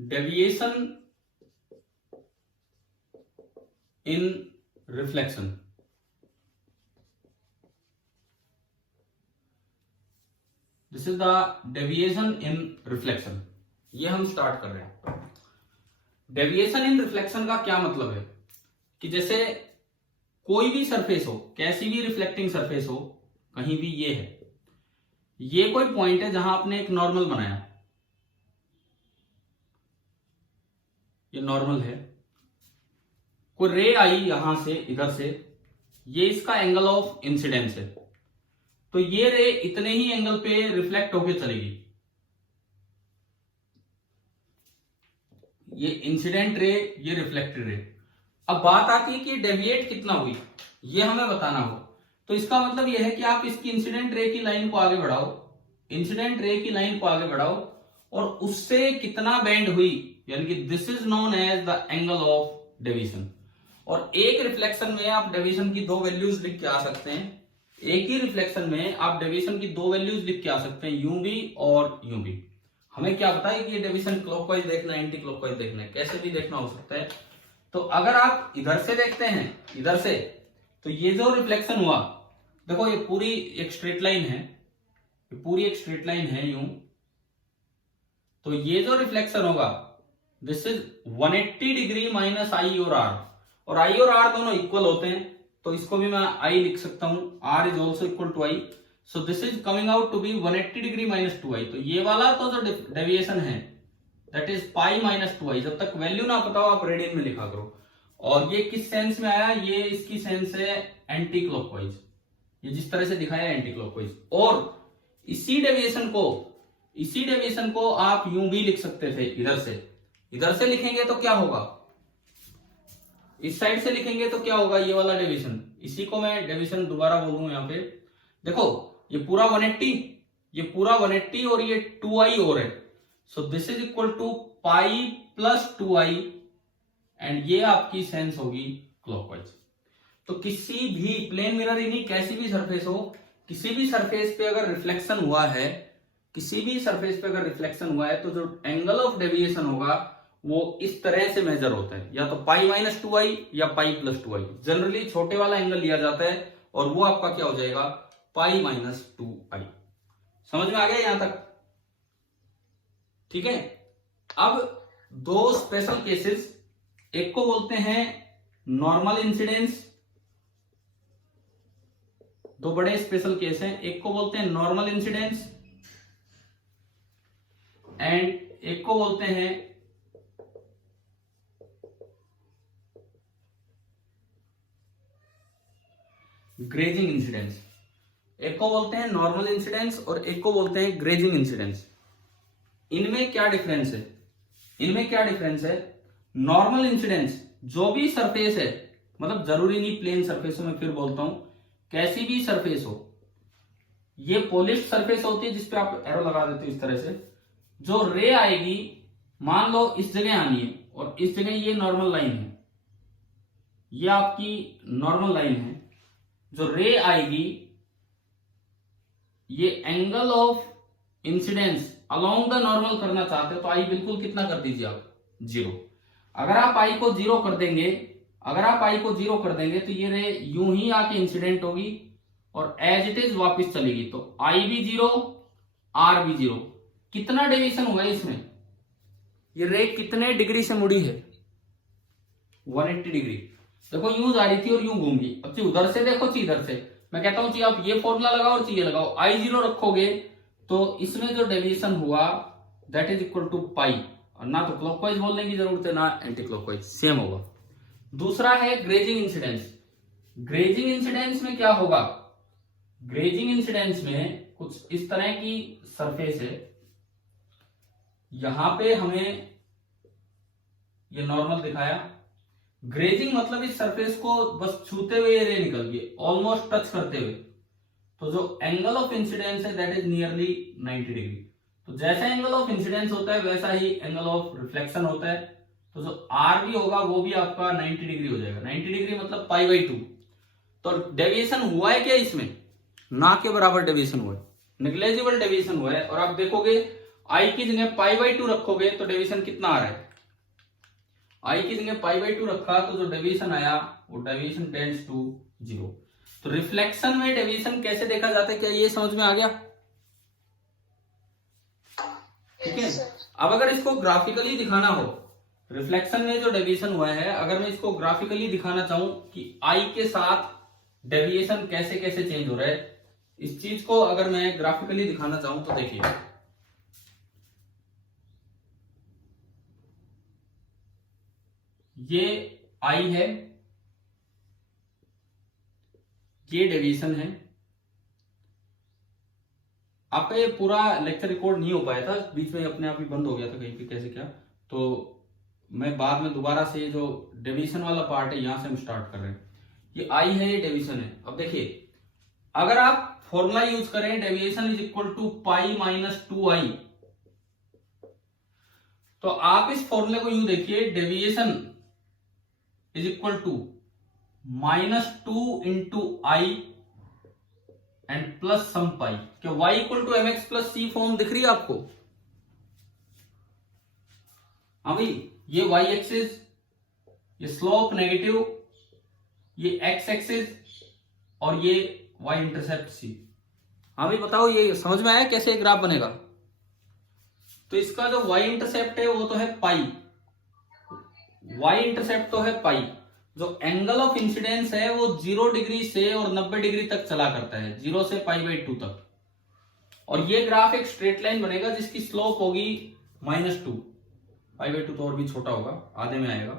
Deviation in reflection. This is the deviation in reflection. ये हम start कर रहे हैं। डेविएशन इन रिफ्लेक्शन का क्या मतलब है कि जैसे कोई भी सरफेस हो, कैसी भी रिफ्लेक्टिंग सरफेस हो, कहीं भी ये है, ये कोई पॉइंट है जहां आपने एक नॉर्मल बनाया, ये नॉर्मल है, कोई रे आई यहां से, इधर से, ये इसका एंगल ऑफ इंसिडेंस है, तो ये रे इतने ही एंगल पे रिफ्लेक्ट होके चलेगी। ये इंसिडेंट रे, ये रिफ्लेक्टेड रे। अब बात आती है कि डेविएट कितना हुई, ये हमें बताना हो। तो इसका मतलब यह है कि आप इसकी इंसिडेंट रे की लाइन को आगे बढ़ाओ, इंसिडेंट रे की लाइन को आगे बढ़ाओ, और उससे कितना बेंड हुई, यानी कि this is known as the angle of deviation. और एक रिफ्लेक्शन में आप डेविएशन की दो वैल्यूज लिख के आ सकते हैं। एक ही रिफ्लेक्शन में आप डेविएशन की दो वैल्यूज लिख के आ सकते हैं, यूं भी और यूं भी। हमें क्या पता है कि ये डेविएशन क्लॉकवाइज देखना है, एंटी क्लॉकवाइज देखना है, कैसे भी देखना हो सकता है। तो अगर आप इधर से देखते हैं, इधर से, तो ये जो रिफ्लेक्शन हुआ, देखो ये पूरी एक स्ट्रेट लाइन है, ये पूरी एक स्ट्रेट लाइन है यूं, तो ये जो रिफ्लेक्शन होगा दिस इज 180 डिग्री माइनस आई और आर, और आई और आर दोनों इक्वल होते हैं, तो इसको भी मैं आई लिख सकता हूं, R is also equal to I, so this is coming out to be 180 degree minus 2i। तो ये वाला तो जो डेविएशन है that is pi minus 2i। जब तक वैल्यू ना पता हो आप रेडियन में लिखा करो। और ये किस सेंस में आया, ये इसकी सेंस है एंटी क्लॉकवाइज, ये जिस तरह से दिखाया एंटी क्लॉकवाइज। और इसी डेविएशन को आप यूं भी लिख सकते थे, इधर से लिखेंगे तो क्या होगा, इस साइड से लिखेंगे तो क्या होगा, ये वाला डेविएशन, इसी को मैं डेविएशन दोबारा बोलूं यहाँ पे। देखो ये पूरा 180, ये पूरा 180 और ये 2i और है, so this is equal to pi plus 2i, and ये आपकी सेंस होगी क्लॉकवाइज। तो किसी भी प्लेन मिरर ही नहीं, कैसी भी सरफेस हो, किसी भी सरफेस पे अगर रिफ्लेक्शन हुआ है, किसी भी सरफेस पे अगर रिफ्लेक्शन हुआ है, तो जो एंगल ऑफ डेविएशन होगा वो इस तरह से मेजर होता है, या तो पाई माइनस 2i या पाई प्लस 2i। जनरली छोटे वाला एंगल लिया जाता है और वो आपका क्या हो जाएगा, पाई माइनस 2i। समझ में आ गया यहां तक? ठीक है। अब दो स्पेशल केसेस, एक को बोलते हैं नॉर्मल इंसिडेंस, दो बड़े स्पेशल केस हैं, एक को बोलते हैं नॉर्मल इंसिडेंस एंड एक को बोलते हैं ग्रेजिंग इंसिडेंस। एक को बोलते हैं नॉर्मल इंसिडेंस और एक को बोलते हैं ग्रेजिंग इंसिडेंस। इनमें क्या डिफरेंस है, नॉर्मल इंसिडेंस जो भी सरफेस है, मतलब जरूरी नहीं प्लेन सरफेस हो, मैं फिर बोलता हूं, कैसी भी सरफेस हो, ये पॉलिश्ड सरफेस होती है जिसपे आप एरो लगा देते हो इस तरह से, जो रे आएगी, मान लो इस जगह आनी है और इस जगह ये नॉर्मल लाइन है, ये आपकी नॉर्मल लाइन है, जो रे आएगी ये angle of incidence along the normal करना चाहते हो तो आई बिल्कुल कितना कर दीजिए आप, 0। अगर आप आई को 0 कर देंगे, तो ये रे यूं ही आके इंसिडेंट होगी और एज इट इज वापस चलेगी, तो आई भी 0, आर भी 0। कितना डेविएशन हुआ है इसमें, ये रे कितने डिग्री से मुड़ी है, 180 डिग्री। देखो यूं जा रही थी और यूं घूम गई। अब चाहिए उधर से देखो, चाहिए इधर से, मैं कहता हूं चाहिए आप ये फॉर्मूला लगाओ और चाहिए लगाओ, I0 रखोगे तो इसमें जो डेविएशन हुआ दैट इज इक्वल टू पाई, और ना तो क्लॉकवाइज बोलने की जरूरत है ना एंटी क्लॉकवाइज, सेम होगा। दूसरा है ग्रेजिंग इंसिडेंस। ग्रेजिंग इंसिडेंस में क्या होगा, ग्रेजिंग इंसिडेंस में कुछ इस तरह की सरफेस है, यहां पे हमें ये नॉर्मल दिखाया, ग्रेजिंग मतलब इस सरफेस को बस छूते हुए ये रे निकल गई, ऑलमोस्ट टच करते हुए, तो जो एंगल ऑफ इंसिडेंस है दैट इज नियरली 90 डिग्री। तो जैसा एंगल ऑफ इंसिडेंस होता है वैसा ही एंगल ऑफ रिफ्लेक्शन होता है, तो जो आर भी होगा वो भी आपका 90 डिग्री हो जाएगा। 90 डिग्री मतलब पाई/2। तो डेविएशन हुआ है क्या इसमें, ना के बराबर डेविएशन हुआ है, नेग्लेजिबल डेविएशन हुआ है। और आप देखोगे आई की जगह π/2 रखोगे तो डेविएशन कितना आ रहा है, आई की जगह π/2 रखा तो जो डेविएशन आया वो डेविएशन टेंड्स टू 0। तो रिफ्लेक्शन में डेविएशन कैसे देखा जाता है, क्या ये समझ में आ गया? ठीक है। अब अगर इसको ग्राफिकली दिखाना हो, रिफ्लेक्शन में जो डेविएशन हुआ है, अगर मैं इसको ग्राफिकली दिखाना चाहूं कि आई के साथ डेविएशन कैसे कैसे चेंज हो रहा है, इस चीज को अगर मैं ग्राफिकली दिखाना चाहूं तो देखिए, ये आई है, ये डेविएशन है। आपका ये पूरा लेक्चर रिकॉर्ड नहीं हो पाया था, बीच में अपने आप ही बंद हो गया था कहीं पे कैसे क्या, तो मैं बाद में दोबारा से जो डेविएशन वाला पार्ट है यहां से हम स्टार्ट कर रहे हैं। ये आई है, ये डेविएशन है। अब देखिए, अगर आप फॉर्मूला यूज करें deviation is equal to π-2i, तो आप इस फॉर्मूले को यूं देखिए, deviation is equal to -2 into I and plus sum pi. क्या y equal to mx plus c form दिख रही है आपको? हाँ भाई, ये y एक्सिस, ये स्लोप नेगेटिव, ये x एक्सिस और ये y इंटरसेप्ट c। हाँ भाई बताओ, ये समझ में आया कैसे ग्राफ बनेगा? तो इसका जो y इंटरसेप्ट है वो तो है पाई, y इंटरसेप्ट तो है पाई। जो एंगल ऑफ इंसिडेंस है वो 0 डिग्री से और 90 डिग्री तक चला करता है, 0 से π/2 तक। और ये ग्राफ एक स्ट्रेट लाइन बनेगा जिसकी स्लोप होगी -2, π/2 तो और भी छोटा होगा, आधे में आएगा।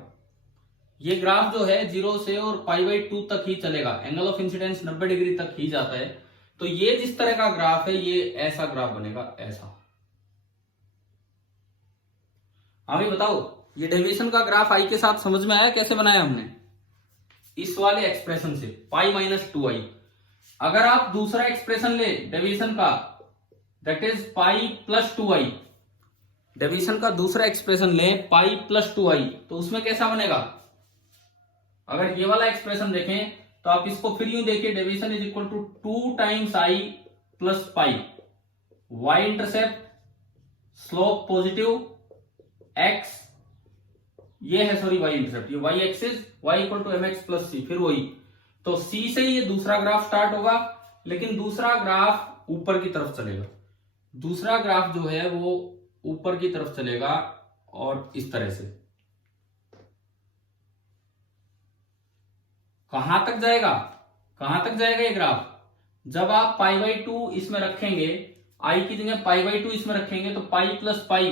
ये ग्राफ जो है 0 से और π/2 तक ही चलेगा, एंगल ऑफ इंसिडेंस 90 डिग्री तक ही जाता है। तो ये जिस तरह का ग्राफ है ये ऐसा ग्राफ बनेगा, ऐसा। अभी बताओ, ये डेविएशन का ग्राफ आई के साथ समझ में आया कैसे बनाया हमने? इस वाले एक्सप्रेशन से π-2i। अगर आप दूसरा एक्सप्रेशन ले डेविएशन का, दैट इज π+2i, डेविएशन का दूसरा एक्सप्रेशन ले π+2i, तो उसमें कैसा बनेगा? अगर ये वाला एक्सप्रेशन देखें तो आप इसको फिर यूं देखिए, deviation is equal to 2 times i plus pi, y intercept, slope positive, x ये है, सॉरी y इंटरसेप्ट, ये y axis, y equal to mx plus c, फिर वही। तो c से ये दूसरा ग्राफ स्टार्ट होगा, लेकिन दूसरा ग्राफ ऊपर की तरफ चलेगा। दूसरा ग्राफ जो है वो ऊपर की तरफ चलेगा और इस तरह से कहां तक जाएगा, कहां तक जाएगा ये ग्राफ? जब आप π/2 इसमें रखेंगे, i की जगह π/2 इसमें रखेंगे तो पाई प्लस पाई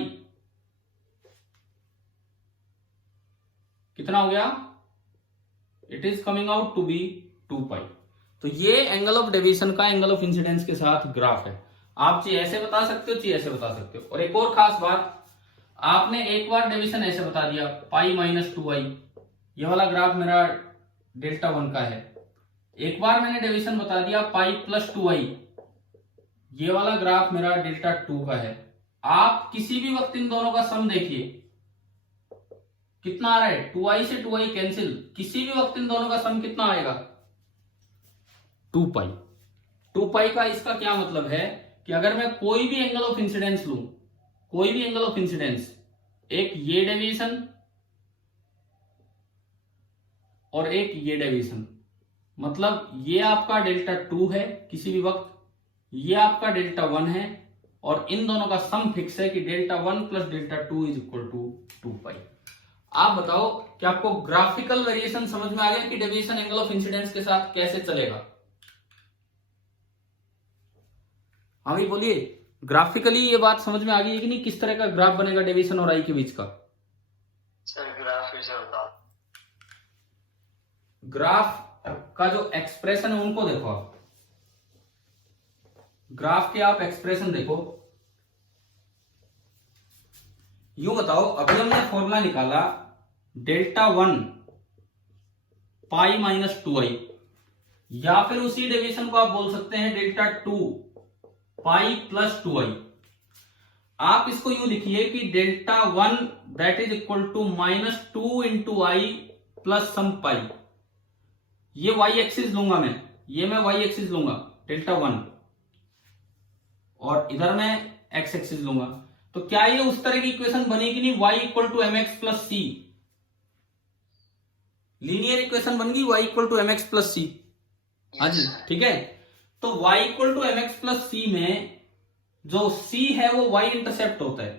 कितना हो गया? It is coming out to be 2π। तो ये एंगल ऑफ डेविएशन का एंगल ऑफ इंसिडेंस के साथ ग्राफ है। आप चाहे ऐसे बता सकते हो, चाहे ऐसे बता सकते हो। और एक और खास बात, आपने एक बार डेविएशन ऐसे बता दिया π-2i, ये वाला ग्राफ मेरा Δ1 का है। एक बार मैंने डेविएशन बता दिया π+2i, ये वाला ग्राफ मेरा Δ2 का है। आप किसी भी वक्त इन दोनों का सम देखिए कितना आ रहा है, 2i से 2i कैंसिल, किसी भी वक्त इन दोनों का सम कितना आएगा? 2π। 2π का इसका क्या मतलब है कि अगर मैं कोई भी एंगल ऑफ इंसिडेंस लूं, कोई भी एंगल ऑफ इंसिडेंस, एक ये डेविएशन और एक ये डेविएशन, मतलब ये आपका Δ2 है किसी भी वक्त, ये आपका Δ1 है, और इन दोनों का सम फिक्स है कि Δ1 प्लस Δ2 इज इक्वल टू 2π। आप बताओ कि आपको ग्राफिकल वेरिएशन समझ में आ गया कि डेविएशन एंगल ऑफ इंसिडेंस के साथ कैसे चलेगा? हाँ भाई बोलिए, ग्राफिकली ये बात समझ में आ गई है कि नहीं, किस तरह का ग्राफ बनेगा डेविएशन और आई के बीच का? सर ग्राफ बता। ग्राफ का जो एक्सप्रेशन है उनको देखो आप, ग्राफ के आप एक्सप्रेशन देखो। यूं बताओ, अभी हमने फॉर्मूला निकाला Δ1 π-2i, या फिर उसी डेविएशन को आप बोल सकते हैं Δ2 π+2i। आप इसको यूं लिखिए कि Δ1 that is equal to -2 into I plus sum pi. ये y एक्सिस लूंगा मैं, ये मैं y एक्सिस लूंगा Δ1, और इधर मैं x एक्सिस लूंगा। तो क्या ये उस तरह की इक्वेशन बनेगी नहीं, y equal to M X plus C, linear equation बन गई y equal to M X plus C. हाँ जी, ठीक है। तो y equal to M X plus C में जो c है वो y इंटरसेप्ट होता है,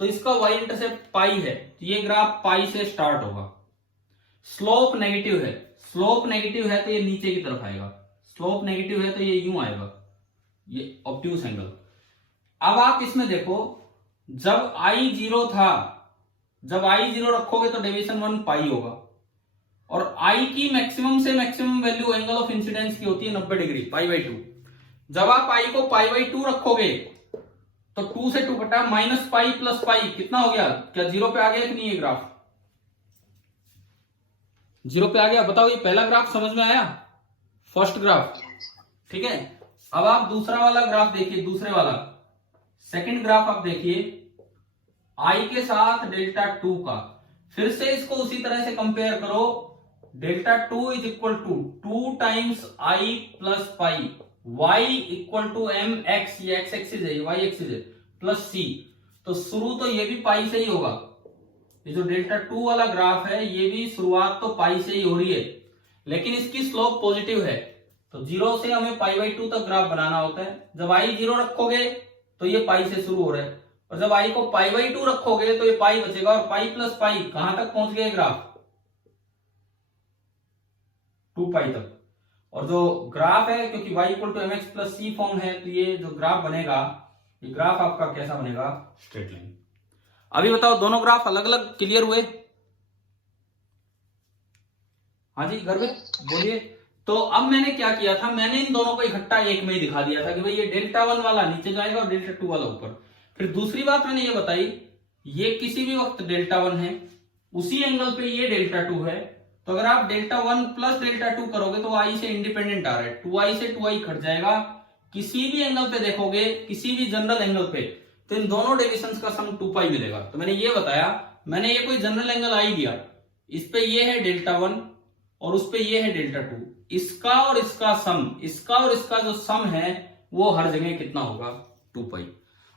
तो इसका y इंटरसेप्ट पाई है, तो ये ग्राफ पाई से स्टार्ट होगा। स्लोप नेगेटिव है, स्लोप नेगेटिव है तो ये नीचे की तरफ आएगा, स्लोप नेगेटिव है तो ये यूं आएगा, ये ऑब्ट्यूस एंगल। अब आप इसमें देखो, जब i 0 था, जब i 0 रखोगे तो डेविएशन 1 पाई होगा, और i की मैक्सिमम से maximum value angle of incidence की होती है 90 डिग्री, पाई बाई 2। जब आप i को पाई बाई 2 रखोगे तो 2 से 2 कटा, माइनस पाई प्लस पाई कितना हो गया, क्या 0 पे आ गया कि नहीं, ये ग्राफ 0 पे आ गया। बताओ ये पहला ग्राफ समझ में आया, फर्स्ट ग्राफ, ठीक है। अब आप दूसरा वाला ग्राफ देखिए, दूसरे वाला सेकंड ग्राफ आप देखिए, i के साथ डेल्टा 2 का, फिर से इसको उसी तरह से कंपेयर करो, delta 2 is equal to 2 times i plus pi, y equal to M X, ये एक्स एक्सिस है, y एक्सिस है, प्लस c। तो शुरू तो ये भी पाई से ही होगा, ये जो डेल्टा 2 वाला ग्राफ है ये भी शुरुआत तो पाई से ही हो रही है, लेकिन इसकी स्लोप पॉजिटिव है, तो 0 से हमें पाई बाई 2 तक ग्राफ बनाना होता है। जब i 0 रखोगे तो ये पाई से शुरू हो रहा है, और जब i को पाई बाई 2 रखोगे तो ये पाई बचेगा, और पाई प्लस पाई कहां तक पहुंच गए ग्राफ, 2 पाई तक। और जो ग्राफ है, क्योंकि y equal to M X plus C form है, तो ये जो ग्राफ बनेगा, ये ग्राफ आपका कैसा बनेगा, स्ट्रेट लाइन। अभी बताओ दोनों ग्राफ अलग अलग क्लियर हुए? हाँ जी, घर में बोलिए। तो अब मैंने क्या किया था, मैंने इन दोनों को इकट्ठा एक में ही दिखा दिया था कि भाई ये डेल्टा 1 वाला नीचे जाएगा और डेल्टा 2 वाला ऊपर। फिर दूसरी बात मैंने ये बताई, ये किसी भी वक्त डेल्टा 1 है, उसी एंगल पे ये डेल्टा 2 है, तो अगर आप डेल्टा 1 प्लस डेल्टा 2 करोगे तो i से इंडिपेंडेंट आ रहा है, 2i से 2i कट जाएगा। किसी भी एंगल पे देखोगे, किसी भी जनरल एंगल पे, तो इन दोनों डेविएशंस का सम 2 पाई मिलेगा। तो मैंने ये बताया, मैंने ये कोई जनरल एंगल i दिया, इस पे ये है डेल्टा 1 और उस पे ये है डेल्टा 2, इसका और इसका सम, इसका और इसका जो सम है वो हर जगह कितना होगा, 2 पाई।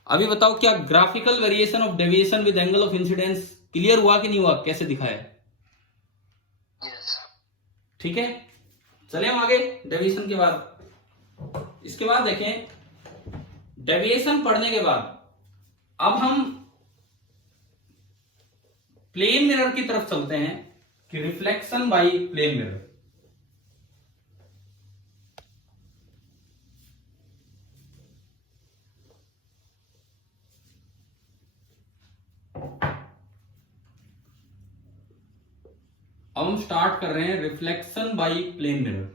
अभी बताओ क्या graphical variation of deviation with angle of incidence clear हुआ कि नहीं हुआ, कैसे दिखाया? ठीक है, चले हम आगे डेविएशन के बाद। इसके बाद देखें, डेविएशन पढ़ने के बाद अब हम प्लेन मिरर की तरफ चलते हैं कि रिफ्लेक्शन बाय प्लेन मिरर। अब हम स्टार्ट कर रहे हैं रिफ्लेक्शन बाय प्लेन मिरर।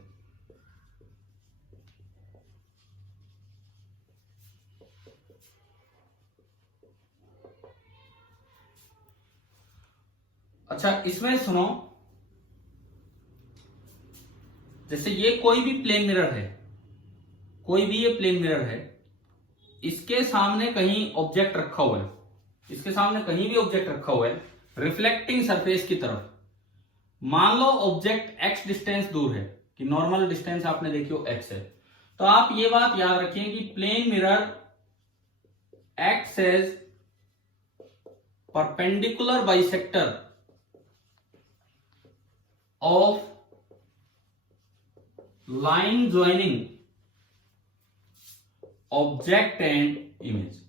अच्छा, इसमें सुनो, जैसे ये कोई भी प्लेन मिरर है, कोई भी ये प्लेन मिरर है, इसके सामने कहीं ऑब्जेक्ट रखा हुआ है, इसके सामने कहीं भी ऑब्जेक्ट रखा हुआ है रिफ्लेक्टिंग सरफेस की तरफ। मान लो ऑब्जेक्ट x डिस्टेंस दूर है, कि नॉर्मल डिस्टेंस आपने देखी हो x है, तो आप ये बात याद रखें कि plane mirror acts as perpendicular bisector of line joining object and image.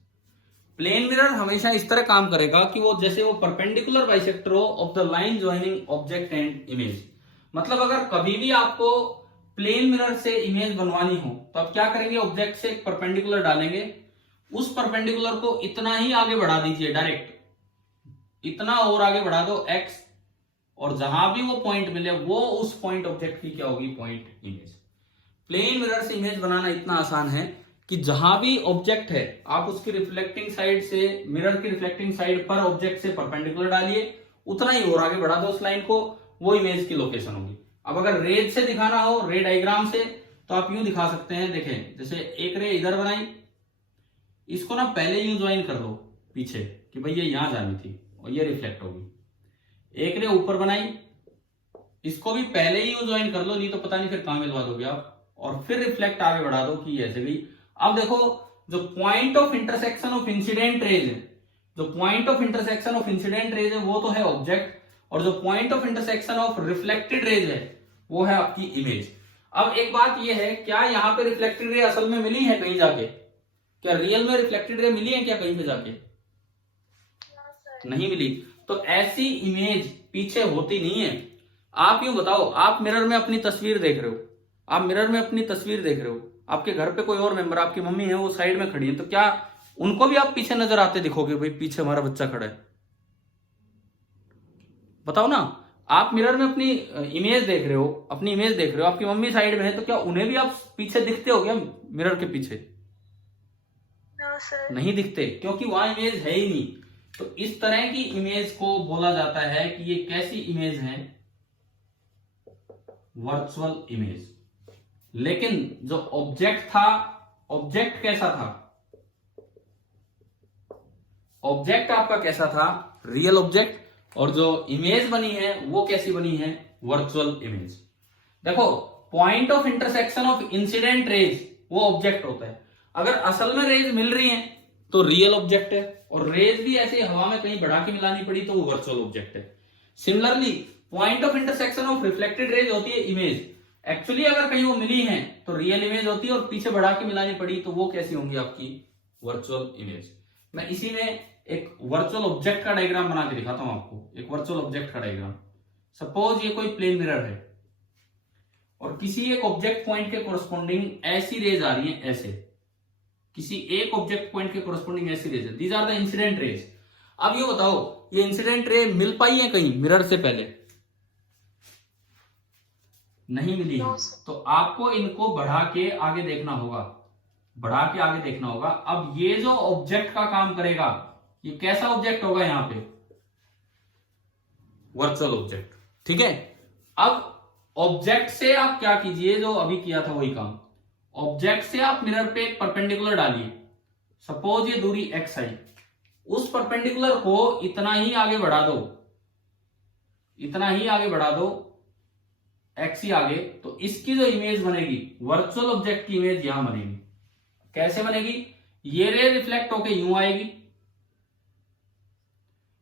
Plane mirror हमेशा इस तरह काम करेगा कि वो जैसे वो परपेंडिकुलर बाइसेक्टर हो of the line joining object and image. मतलब अगर कभी भी आपको प्लेन मिरर से इमेज बनवानी हो तो आप क्या करेंगे, ऑब्जेक्ट से एक परपेंडिकुलर डालेंगे, उस परपेंडिकुलर को इतना ही आगे बढ़ा दीजिए, डायरेक्ट इतना और आगे बढ़ा दो x, और जहां भी वो पॉइंट मिले वो उस पॉइंट ऑब्जेक्ट की क्या होगी, पॉइंट इमेज। प्लेन मिरर से इमेज बनाना इतना आसान है कि जहां भी ऑब्जेक्ट है आप उसकी रिफ्लेक्टिंग साइड से, मिरर की रिफ्लेक्टिंग साइड पर ऑब्जेक्ट से परपेंडिकुलर डालिए, उतना ही और आगे बढ़ा दो उस लाइन को, वो इमेज की लोकेशन होगी। अब अगर रेज से दिखाना हो, रे डायग्राम से, तो आप यूं दिखा सकते हैं, देखें जैसे एक रे इधर बनाई, इसको ना पहले यूं ज्वाइन कर लो पीछे कि भाई ये यहां जानी थी और ये रिफ्लेक्ट होगी। एक रे ऊपर बनाई, इसको भी पहले ही यूं ज्वाइन कर लो, नहीं तो पता नहीं फिर कहां मिलवा दोगे आप, और फिर रिफ्लेक्ट आगे बढ़ा दो कि ऐसे भी। अब देखो, जो point of intersection of incident raise है जो point of intersection of incident raise है वो तो है ऑब्जेक्ट, और जो point of intersection of reflected raise है वो है आपकी इमेज। अब एक बात ये है, क्या यहाँ पे रिफ्लेक्टेड रे असल में मिली है कहीं जाके? क्या रियल में रिफ्लेक्टेड रे मिली है क्या कहीं पे जाके? नहीं मिली। तो ऐसी इमेज पीछे होती नहीं है। आप यूं बताओ, आप मिरर में अपनी तस्वीर देख रहे हो, आप मिरर में अपनी तस्वीर देख रहे हो, आपके घर पे कोई और मेंबर, आपकी मम्मी है, वो साइड में खड़ी है, तो क्या उनको भी आप पीछे नजर आते दिखोगे? भाई पीछे हमारा बच्चा खड़ा है, बताओ ना। आप मिरर में अपनी इमेज देख रहे हो, अपनी इमेज देख रहे हो, आपकी मम्मी साइड में है, तो क्या उन्हें भी आप पीछे दिखते हो क्या मिरर के पीछे? नहीं दिखते, क्योंकि वहां इमेज है ही नहीं। तो इस तरह की इमेज को बोला जाता है कि ये कैसी इमेज है? Virtual image. लेकिन जो ऑब्जेक्ट था, ऑब्जेक्ट कैसा था? ऑब्जेक्ट आपका कैसा था? Real object. और जो इमेज बनी है वो कैसी बनी है? Virtual image. देखो, point of intersection of incident rays वो ऑब्जेक्ट होता है। अगर असल में रेज मिल रही हैं तो रियल ऑब्जेक्ट है, और रेज भी ऐसे हवा में कहीं बढ़ा के मिलानी पड़ी तो वो वर्चुअल ऑब्जेक्ट है। Similarly point of intersection of reflected raise होती है इमेज। एक्चुअली अगर कहीं वो मिली है तो रियल इमेज होती है, और पीछे बढ़ा के मिलानी पड़ी तो वो कैसी होंगी? आपकी वर्चुअल इमेज। मैं इसी में एक वर्चुअल ऑब्जेक्ट का डायग्राम बना के दिखाता हूं आपको। एक वर्चुअल ऑब्जेक्ट का डायग्राम। सपोज ये कोई प्लेन मिरर है और किसी एक ऑब्जेक्ट पॉइंट के कोरस्पॉन्डिंग ऐसी रेज आ रही है, ऐसे किसी एक ऑब्जेक्ट पॉइंट के कोरस्पॉन्डिंग ऐसी रेज है। These are the incident rays. अब ये बताओ, ये इंसिडेंट रे मिल पाई है कहीं मिरर से पहले? नहीं मिली है। तो आपको इनको बढ़ा के आगे देखना होगा, बढ़ा के आगे देखना होगा। अब ये जो ऑब्जेक्ट का काम करेगा, ये कैसा ऑब्जेक्ट होगा? यहां पे वर्चुअल ऑब्जेक्ट। ठीक है। अब ऑब्जेक्ट से आप क्या कीजिए, जो अभी किया था वही काम। ऑब्जेक्ट से आप मिरर पे एक परपेंडिकुलर डालिए। सपोज ये दूरी x है, उस परपेंडिकुलर को इतना ही आगे बढ़ा दो, इतना ही आगे बढ़ा दो, x ही आगे। तो इसकी जो इमेज बनेगी, वर्चुअल ऑब्जेक्ट की इमेज यहां बनेगी। कैसे बनेगी? ये रे रिफ्लेक्ट होके यूं आएगी,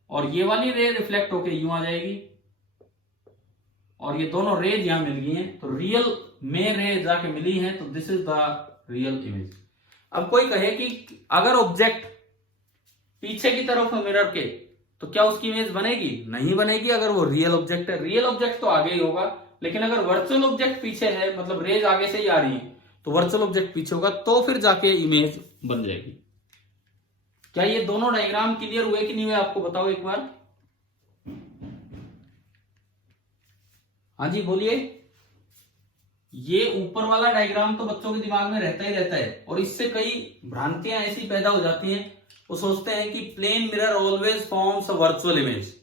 और ये वाली रे रिफ्लेक्ट होके यूं आ जाएगी, और ये दोनों रेज यहां मिल गई हैं, तो रियल में रे जाके मिली हैं, तो this is the real image. अब कोई कहे कि अगर ऑब्जेक्ट पीछे की तरफ है मिरर के, तो क्या उसकी इमेज बनेगी? नहीं बनेगी, अगर वो रियल ऑब्जेक्ट है। रियल ऑब्जेक्ट तो आगे ही होगा, लेकिन अगर वर्चुअल ऑब्जेक्ट पीछे है, मतलब रेज आगे से ही आ रही है, तो वर्चुअल ऑब्जेक्ट पीछे होगा, तो फिर जाके इमेज बन जाएगी। क्या ये दोनों डायग्राम क्लियर हुए कि नहीं हुए? आपको बताओ एक बार। हाँ जी बोलिए। ये ऊपर वाला डायग्राम तो बच्चों के दिमाग में रहता ही रहता है, और इससे कई भ्रांतियां ऐसी पैदा हो जाती हैं। वो सोचते हैं कि plane mirror always forms a virtual image.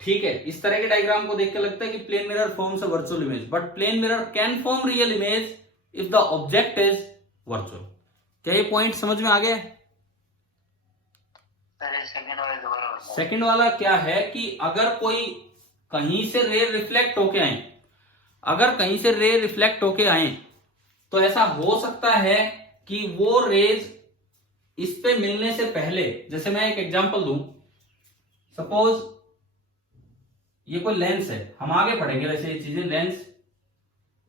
ठीक है, इस तरह के डायग्राम को देख के लगता है कि plane mirror forms a virtual image, but plane mirror can form real image if the object is virtual. क्या ये पॉइंट समझ में आ गया? सेकंड वाला क्या है कि अगर कोई कहीं से रे रिफ्लेक्ट होके आए, अगर कहीं से रे रिफ्लेक्ट होके आए, तो ऐसा हो सकता है कि वो रेज इस पे मिलने से पहले, जैसे मैं एक एग्जांपल दूं, सपोज ये कोई लेंस है, हम आगे पढ़ेंगे वैसे ये चीजें। लेंस,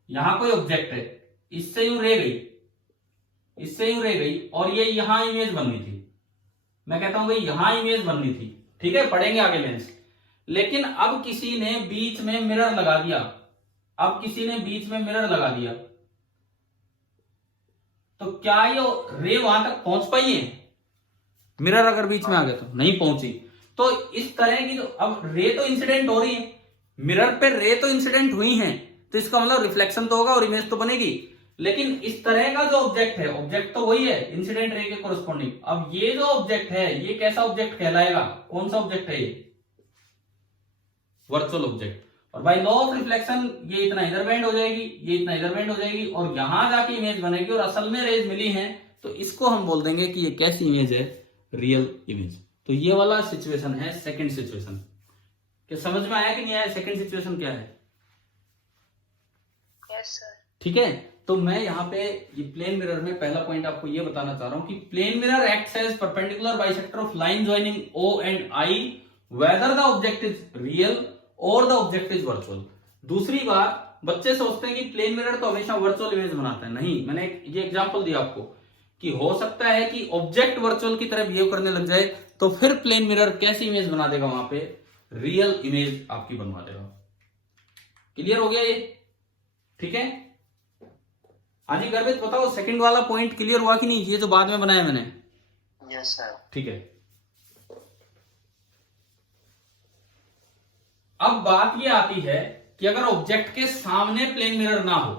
यहां कोई ऑब्जेक्ट है, इससे यूं रे गई, इससे यूं रे गई, और ये यहां इमेज बननी थी। मैं कहता हूं भाई यहां इमेज बननी थी, ठीक है, पढ़ेंगे आगे लेंस। लेकिन अब किसी ने बीच में मिरर लगा दिया, अब किसी ने बीच में मिरर लगा दिया, तो क्या ये रे वहां तक पहुंच पाई है? मिरर अगर बीच में आ गया तो नहीं पहुंची। तो इस तरह की, तो अब रे तो इंसिडेंट हो रही है, मिरर पे रे तो इंसिडेंट हुई है, तो इसका मतलब रिफ्लेक्शन तो होगा और इमेज तो बनेगी। लेकिन इस तरह का जो ऑब्जेक्ट है, ऑब्जेक्ट तो वही है इंसिडेंट रे के कोरस्पॉन्डिंग। अब ये जो ऑब्जेक्ट है, ये कैसा ऑब्जेक्ट कहलाएगा? कौन सा ऑब्जेक्ट है ये? Virtual object. और बाय लॉ ऑफ रिफ्लेक्शन ये इतना इधर बेंड हो जाएगी, ये इतना इधर बेंड हो जाएगी, और यहां जाके इमेज बनेगी, और असल में रेज मिली है, तो इसको हम बोल देंगे कि ये कैसी इमेज है? Real image. तो ये वाला सिचुएशन है सेकंड सिचुएशन। क्या समझ में आया कि नहीं आया? सेकंड सिचुएशन क्या है? Yes sir. ठीक है। तो मैं यहाँ पे ये प्लेन मिरर में पहला पॉइंट आपको ये बताना चाह रहा हूं कि plane mirror acts as perpendicular bisector of line joining O and I whether the object is real और द ऑब्जेक्ट इज वर्चुअल। दूसरी बात, बच्चे सोचते हैं कि प्लेन मिरर तो हमेशा वर्चुअल इमेज बनाता है। नहीं, मैंने ये एग्जांपल दिया आपको कि हो सकता है कि ऑब्जेक्ट वर्चुअल की तरह बिहेव करने लग जाए, तो फिर प्लेन मिरर कैसी इमेज बना देगा, वहां पे रियल इमेज आपकी बनवा देगा। क्लियर हो गया ये? ठीक है। हाँ जी गर्वित बताओ, सेकंड वाला पॉइंट क्लियर हुआ कि नहीं, ये जो बाद में बनाया मैंने? Yes sir. ठीक है। अब बात ये आती है कि अगर ऑब्जेक्ट के सामने प्लेन मिरर ना हो,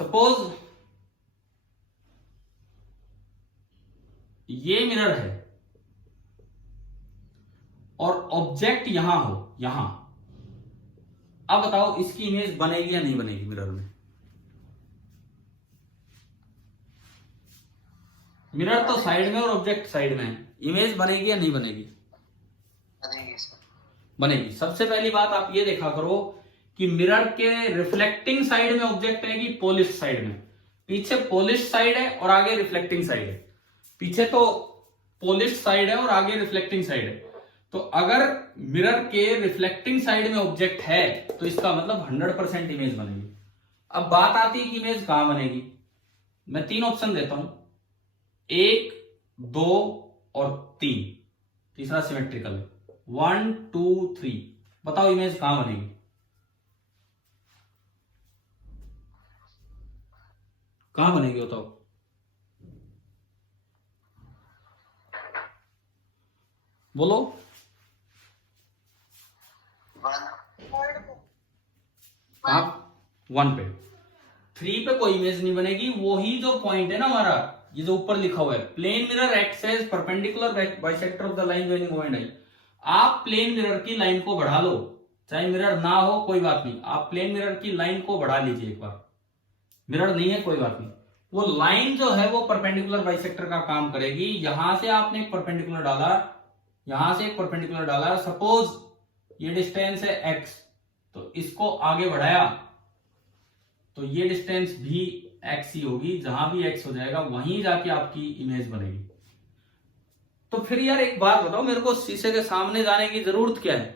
सपोज ये मिरर है और ऑब्जेक्ट यहां हो, यहां, अब बताओ इसकी इमेज बनेगी या नहीं बनेगी मिरर में? मिरर तो साइड में और ऑब्जेक्ट साइड में है, इमेज बनेगी या नहीं बनेगी? बनेगी सर। बनेगी। सबसे पहली बात आप ये देखा करो कि मिरर के रिफ्लेक्टिंग साइड में ऑब्जेक्ट है कि पॉलिश साइड में? पीछे पॉलिश साइड है और आगे रिफ्लेक्टिंग साइड है। पीछे तो पॉलिश साइड है और आगे रिफ्लेक्टिंग साइड है। तो अगर मिरर के रिफ्लेक्टिंग साइड में ऑब्जेक्ट है तो इसका मतलब 100% इमेज बनेगी। अब बात आती है कि इमेज कहां बनेगी। मैं 3 ऑप्शन देता हूं, 1, 2 और 3, तीसरा सिमेट्रिकल, 1, 2, 3। बताओ इमेज कहां बनेगी? कहां बनेगी बताओ? बोलो। 1 पे। 3 पे कोई इमेज नहीं बनेगी। वही जो पॉइंट है ना हमारा, ये जो ऊपर लिखा हुआ है, plane mirror acts as perpendicular bisector of the line joining O and I। आप प्लेन मिरर की लाइन को बढ़ा लो, चाहे मिरर ना हो कोई बात नहीं, आप प्लेन मिरर की लाइन को बढ़ा लीजिए एक बार। मिरर नहीं है कोई बात नहीं, वो लाइन जो है वो परपेंडिकुलर बाइसेक्टर का काम करेगी। यहां से आपने एक परपेंडिकुलर डाला, यहां से एक परपेंडिकुलर डाला, सपोज ये डिस्टेंस है x, तो इसको आगे बढ़ाया तो ये डिस्टेंस भी x ही होगी। जहां भी x हो जाएगा वहीं जाके आपकी इमेज बनेगी। तो फिर यार एक बात बताओ, मेरे को शीशे के सामने जाने की जरूरत क्या है?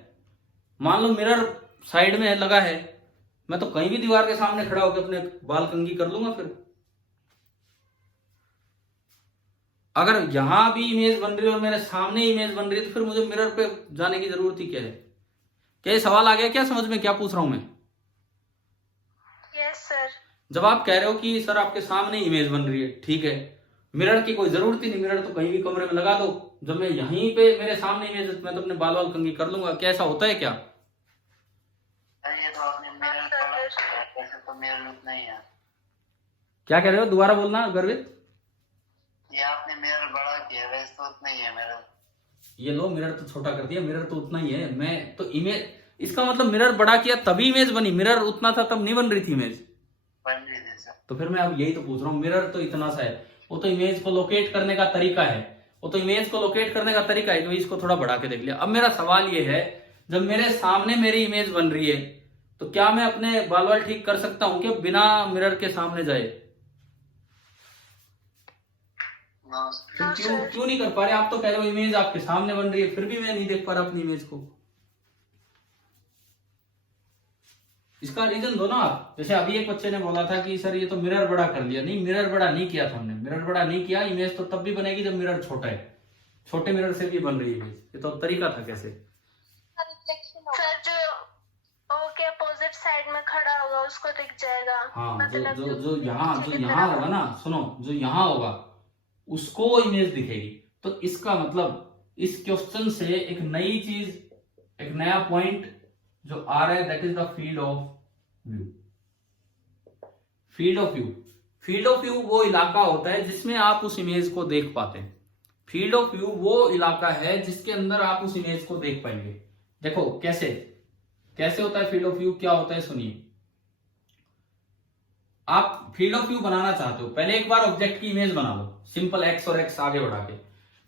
मान लो मिरर साइड में लगा है, मैं तो कहीं भी दीवार के सामने खड़ा होकर अपने बाल कंघी कर लूंगा। फिर अगर यहां भी इमेज बन रही है और मेरे सामने इमेज बन रही है, तो फिर मुझे मिरर पे जाने की जरूरत ही क्या है? क्या ये सवाल आ गया क्या समझ में, क्या पूछ रहा हूं मैं? Yes sir. जब आप कह रहे हो कि सर आपके सामने इमेज बन रही है, ठीक है, मिरर की कोई जरूरत ही नहीं, मिरर तो कहीं भी कमरे में लगा दो, जब मैं यहीं पे मेरे सामने इमेज, मैं तो अपने बाल वाल कंघी कर लूंगा। क्या ऐसा होता है क्या? ये तो आपने मिरर बड़ा किया है, वैसे तो मिरर उतना ही है। क्या कह रहे हो, दोबारा बोलना गर्वित। ये आपने मिरर बड़ा किया, वैसे तो उतना ही है मिरर। ये लो, मिरर तो छोटा कर दिया, मिरर तो उतना ही है। मैं तो इमेज, इसका मतलब मिरर बड़ा किया तभी इमेज बनी, मिरर उतना था तब नहीं बन रही थी इमेज। बन रही थी सर। तो फिर मैं अब यही तो पूछ रहा हूँ, मिरर तो इतना सा है, वो तो इमेज को लोकेट करने का तरीका है, वो तो इमेज को लोकेट करने का तरीका है, तो इसको थोड़ा बढ़ा के देख लिया। अब मेरा सवाल ये है, जब मेरे सामने मेरी इमेज बन रही है, तो क्या मैं अपने बाल वाल ठीक कर सकता हूँ क्या बिना मिरर के सामने जाए? तो क्यों नहीं कर पा रहे? आप तो कह रहे हो इमेज आपके सामने बन रही है, फिर भी मैं नहीं देख पा रहा अपनी इमेज को। इसका रीजन दो ना आप। जैसे अभी एक बच्चे ने बोला था कि सर ये तो मिरर बड़ा कर दिया। नहीं, मिरर बड़ा नहीं किया था हमने, मिरर बड़ा नहीं किया। इमेज तो तब भी बनेगी जब मिरर छोटा है, छोटे मिरर से भी बन रही है इमेज। ये तो तरीका था कैसे। सर जो ओ के अपोजिट साइड में खड़ा होगा उसको दिख जाएगा। हाँ, मतलब जो यहाँ होगा ना, सुनो, जो यहाँ होगा उसको इमेज दिखेगी। तो इसका मतलब इस क्वेश्चन से एक नई चीज, एक नया पॉइंट जो आ रहा है, that is the field of view. Field of view, field of view वो इलाका होता है जिसमें आप उस इमेज को देख पाते हैं। फील्ड ऑफ व्यू वो इलाका है जिसके अंदर आप उस इमेज को देख पाएंगे। देखो कैसे कैसे होता है फील्ड ऑफ व्यू, क्या होता है सुनिए। आप फील्ड ऑफ व्यू बनाना चाहते हो, पहले एक बार ऑब्जेक्ट की इमेज बना लो, सिंपल एक्स और एक्स आगे बढ़ा के,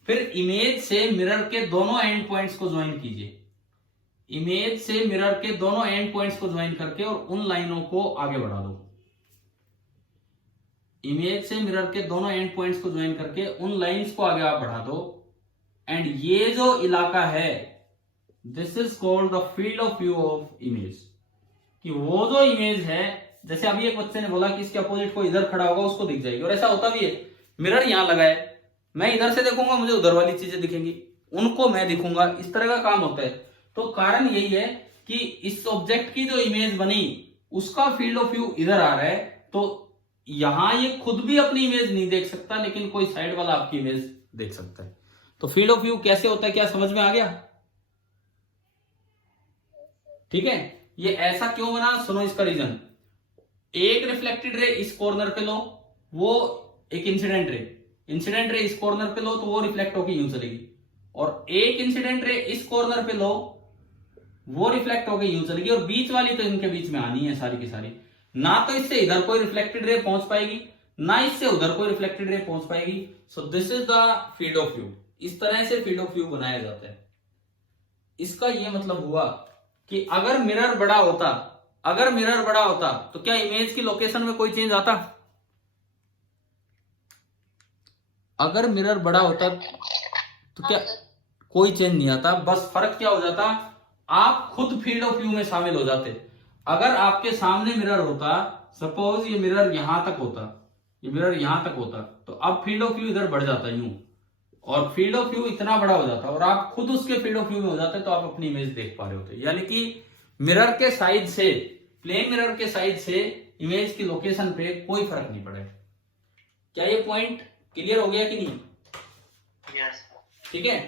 फिर इमेज से मिरर के दोनों एंड पॉइंट्स को ज्वाइन कीजिए। इमेज से मिरर के दोनों एंड पॉइंट्स को ज्वाइन करके और उन लाइनों को आगे बढ़ा दो। इमेज से मिरर के दोनों एंड पॉइंट्स को ज्वाइन करके उन लाइंस को आगे आप बढ़ा दो, एंड ये जो इलाका है this is called the field of view of image. कि वो जो इमेज है, जैसे अभी एक बच्चे ने बोला कि इसके अपोजिट को इधर खड़ा होगा उसको दिख जाएगी, और ऐसा होता भी है। मिरर यहां लगा है, मैं इधर से देखूंगा मुझे उधर वाली चीजें दिखेंगी, उनको मैं दिखूंगा, इस तरह का काम होता है। तो कारण यही है कि इस ऑब्जेक्ट की जो इमेज बनी उसका फील्ड ऑफ व्यू इधर आ रहा है, तो यहां ये खुद भी अपनी इमेज नहीं देख सकता, लेकिन कोई साइड वाला आपकी इमेज देख सकता है। तो फील्ड ऑफ व्यू कैसे होता है, क्या समझ में आ गया? ठीक है, ये ऐसा क्यों बना, सुनो इसका रीजन। एक रिफ्लेक्टेड रे इस कॉर्नर पे लो, वो एक इंसिडेंट रे इस कॉर्नर पे लो तो वो रिफ्लेक्ट होकर यूं चलेगी, और एक इंसिडेंट रे इस कॉर्नर पे लो वो रिफ्लेक्ट होकर यूं चलेगी, और बीच वाली तो इनके बीच में आनी है सारी की सारी। ना तो इससे इधर कोई रिफ्लेक्टेड रे पहुंच पाएगी, ना इससे उधर कोई रिफ्लेक्टेड रे पहुंच पाएगी। सो this is the field of view. इस तरह से फील्ड ऑफ व्यू बनाया जाता है। इसका यह मतलब हुआ कि अगर मिरर बड़ा होता तो क्या इमेज की लोकेशन में कोई चेंज आता? अगर मिरर बड़ा होता तो क्या कोई चेंज नहीं आता। बस फर्क क्या हो जाता, आप खुद फील्ड ऑफ व्यू में शामिल हो जाते। अगर आपके सामने मिरर होता, सपोज ये मिरर यहां तक होता, तो अब फील्ड ऑफ व्यू इधर बढ़ जाता यूं, और फील्ड ऑफ व्यू इतना बड़ा हो जाता और आप खुद उसके फील्ड ऑफ व्यू में हो जाते, तो आप अपनी इमेज देख पा रहे होते। यानी कि मिरर के साइड से, प्लेन मिरर के साइड से इमेज की लोकेशन पे कोई फर्क नहीं पड़ेगा। क्या ये पॉइंट क्लियर हो गया कि नहीं? यस। ठीक है।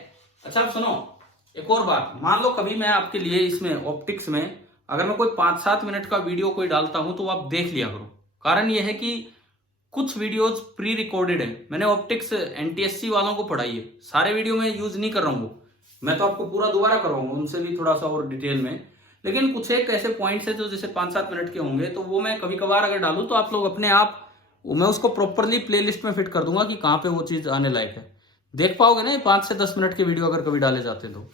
अच्छा अब सुनो एक और बात। मान लो कभी मैं आपके लिए इसमें ऑप्टिक्स में अगर मैं कोई 5-7 मिनट का वीडियो कोई डालता हूं तो आप देख लिया करो। कारण यह है कि कुछ वीडियोस प्री रिकॉर्डेड है, मैंने ऑप्टिक्स एनटीएससी वालों को पढ़ाई है, सारे वीडियो में यूज नहीं कर रहा हूं, मैं तो आपको पूरा दोबारा करवाऊंगा उनसे भी थोड़ा सा और डिटेल में। लेकिन कुछ एक ऐसे पॉइंट्स है जो जैसे 5-7 मिनट के होंगे, तो वो मैं कभी कभार अगर डालूं तो आप लोग अपने आप, मैं उसको प्रॉपरली प्लेलिस्ट में फिट कर दूंगा कि कहां पे वो चीज आने लायक है। देख पाओगे ना 5 से 10 मिनट के वीडियो अगर कभी डाले जाते तो।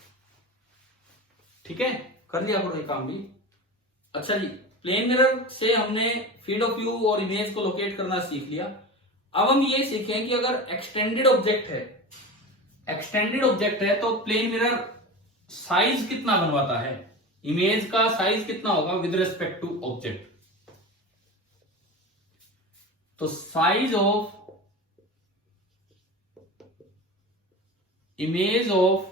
ठीक है, कर लिया करो ये काम भी। अच्छा जी, प्लेन मिरर से हमने फील्ड ऑफ व्यू और इमेज को लोकेट करना सीख लिया। अब हम ये सीखें कि अगर एक्सटेंडेड ऑब्जेक्ट है तो प्लेन मिरर साइज कितना बनवाता है, इमेज का साइज कितना होगा विद रिस्पेक्ट टू ऑब्जेक्ट। तो size of image of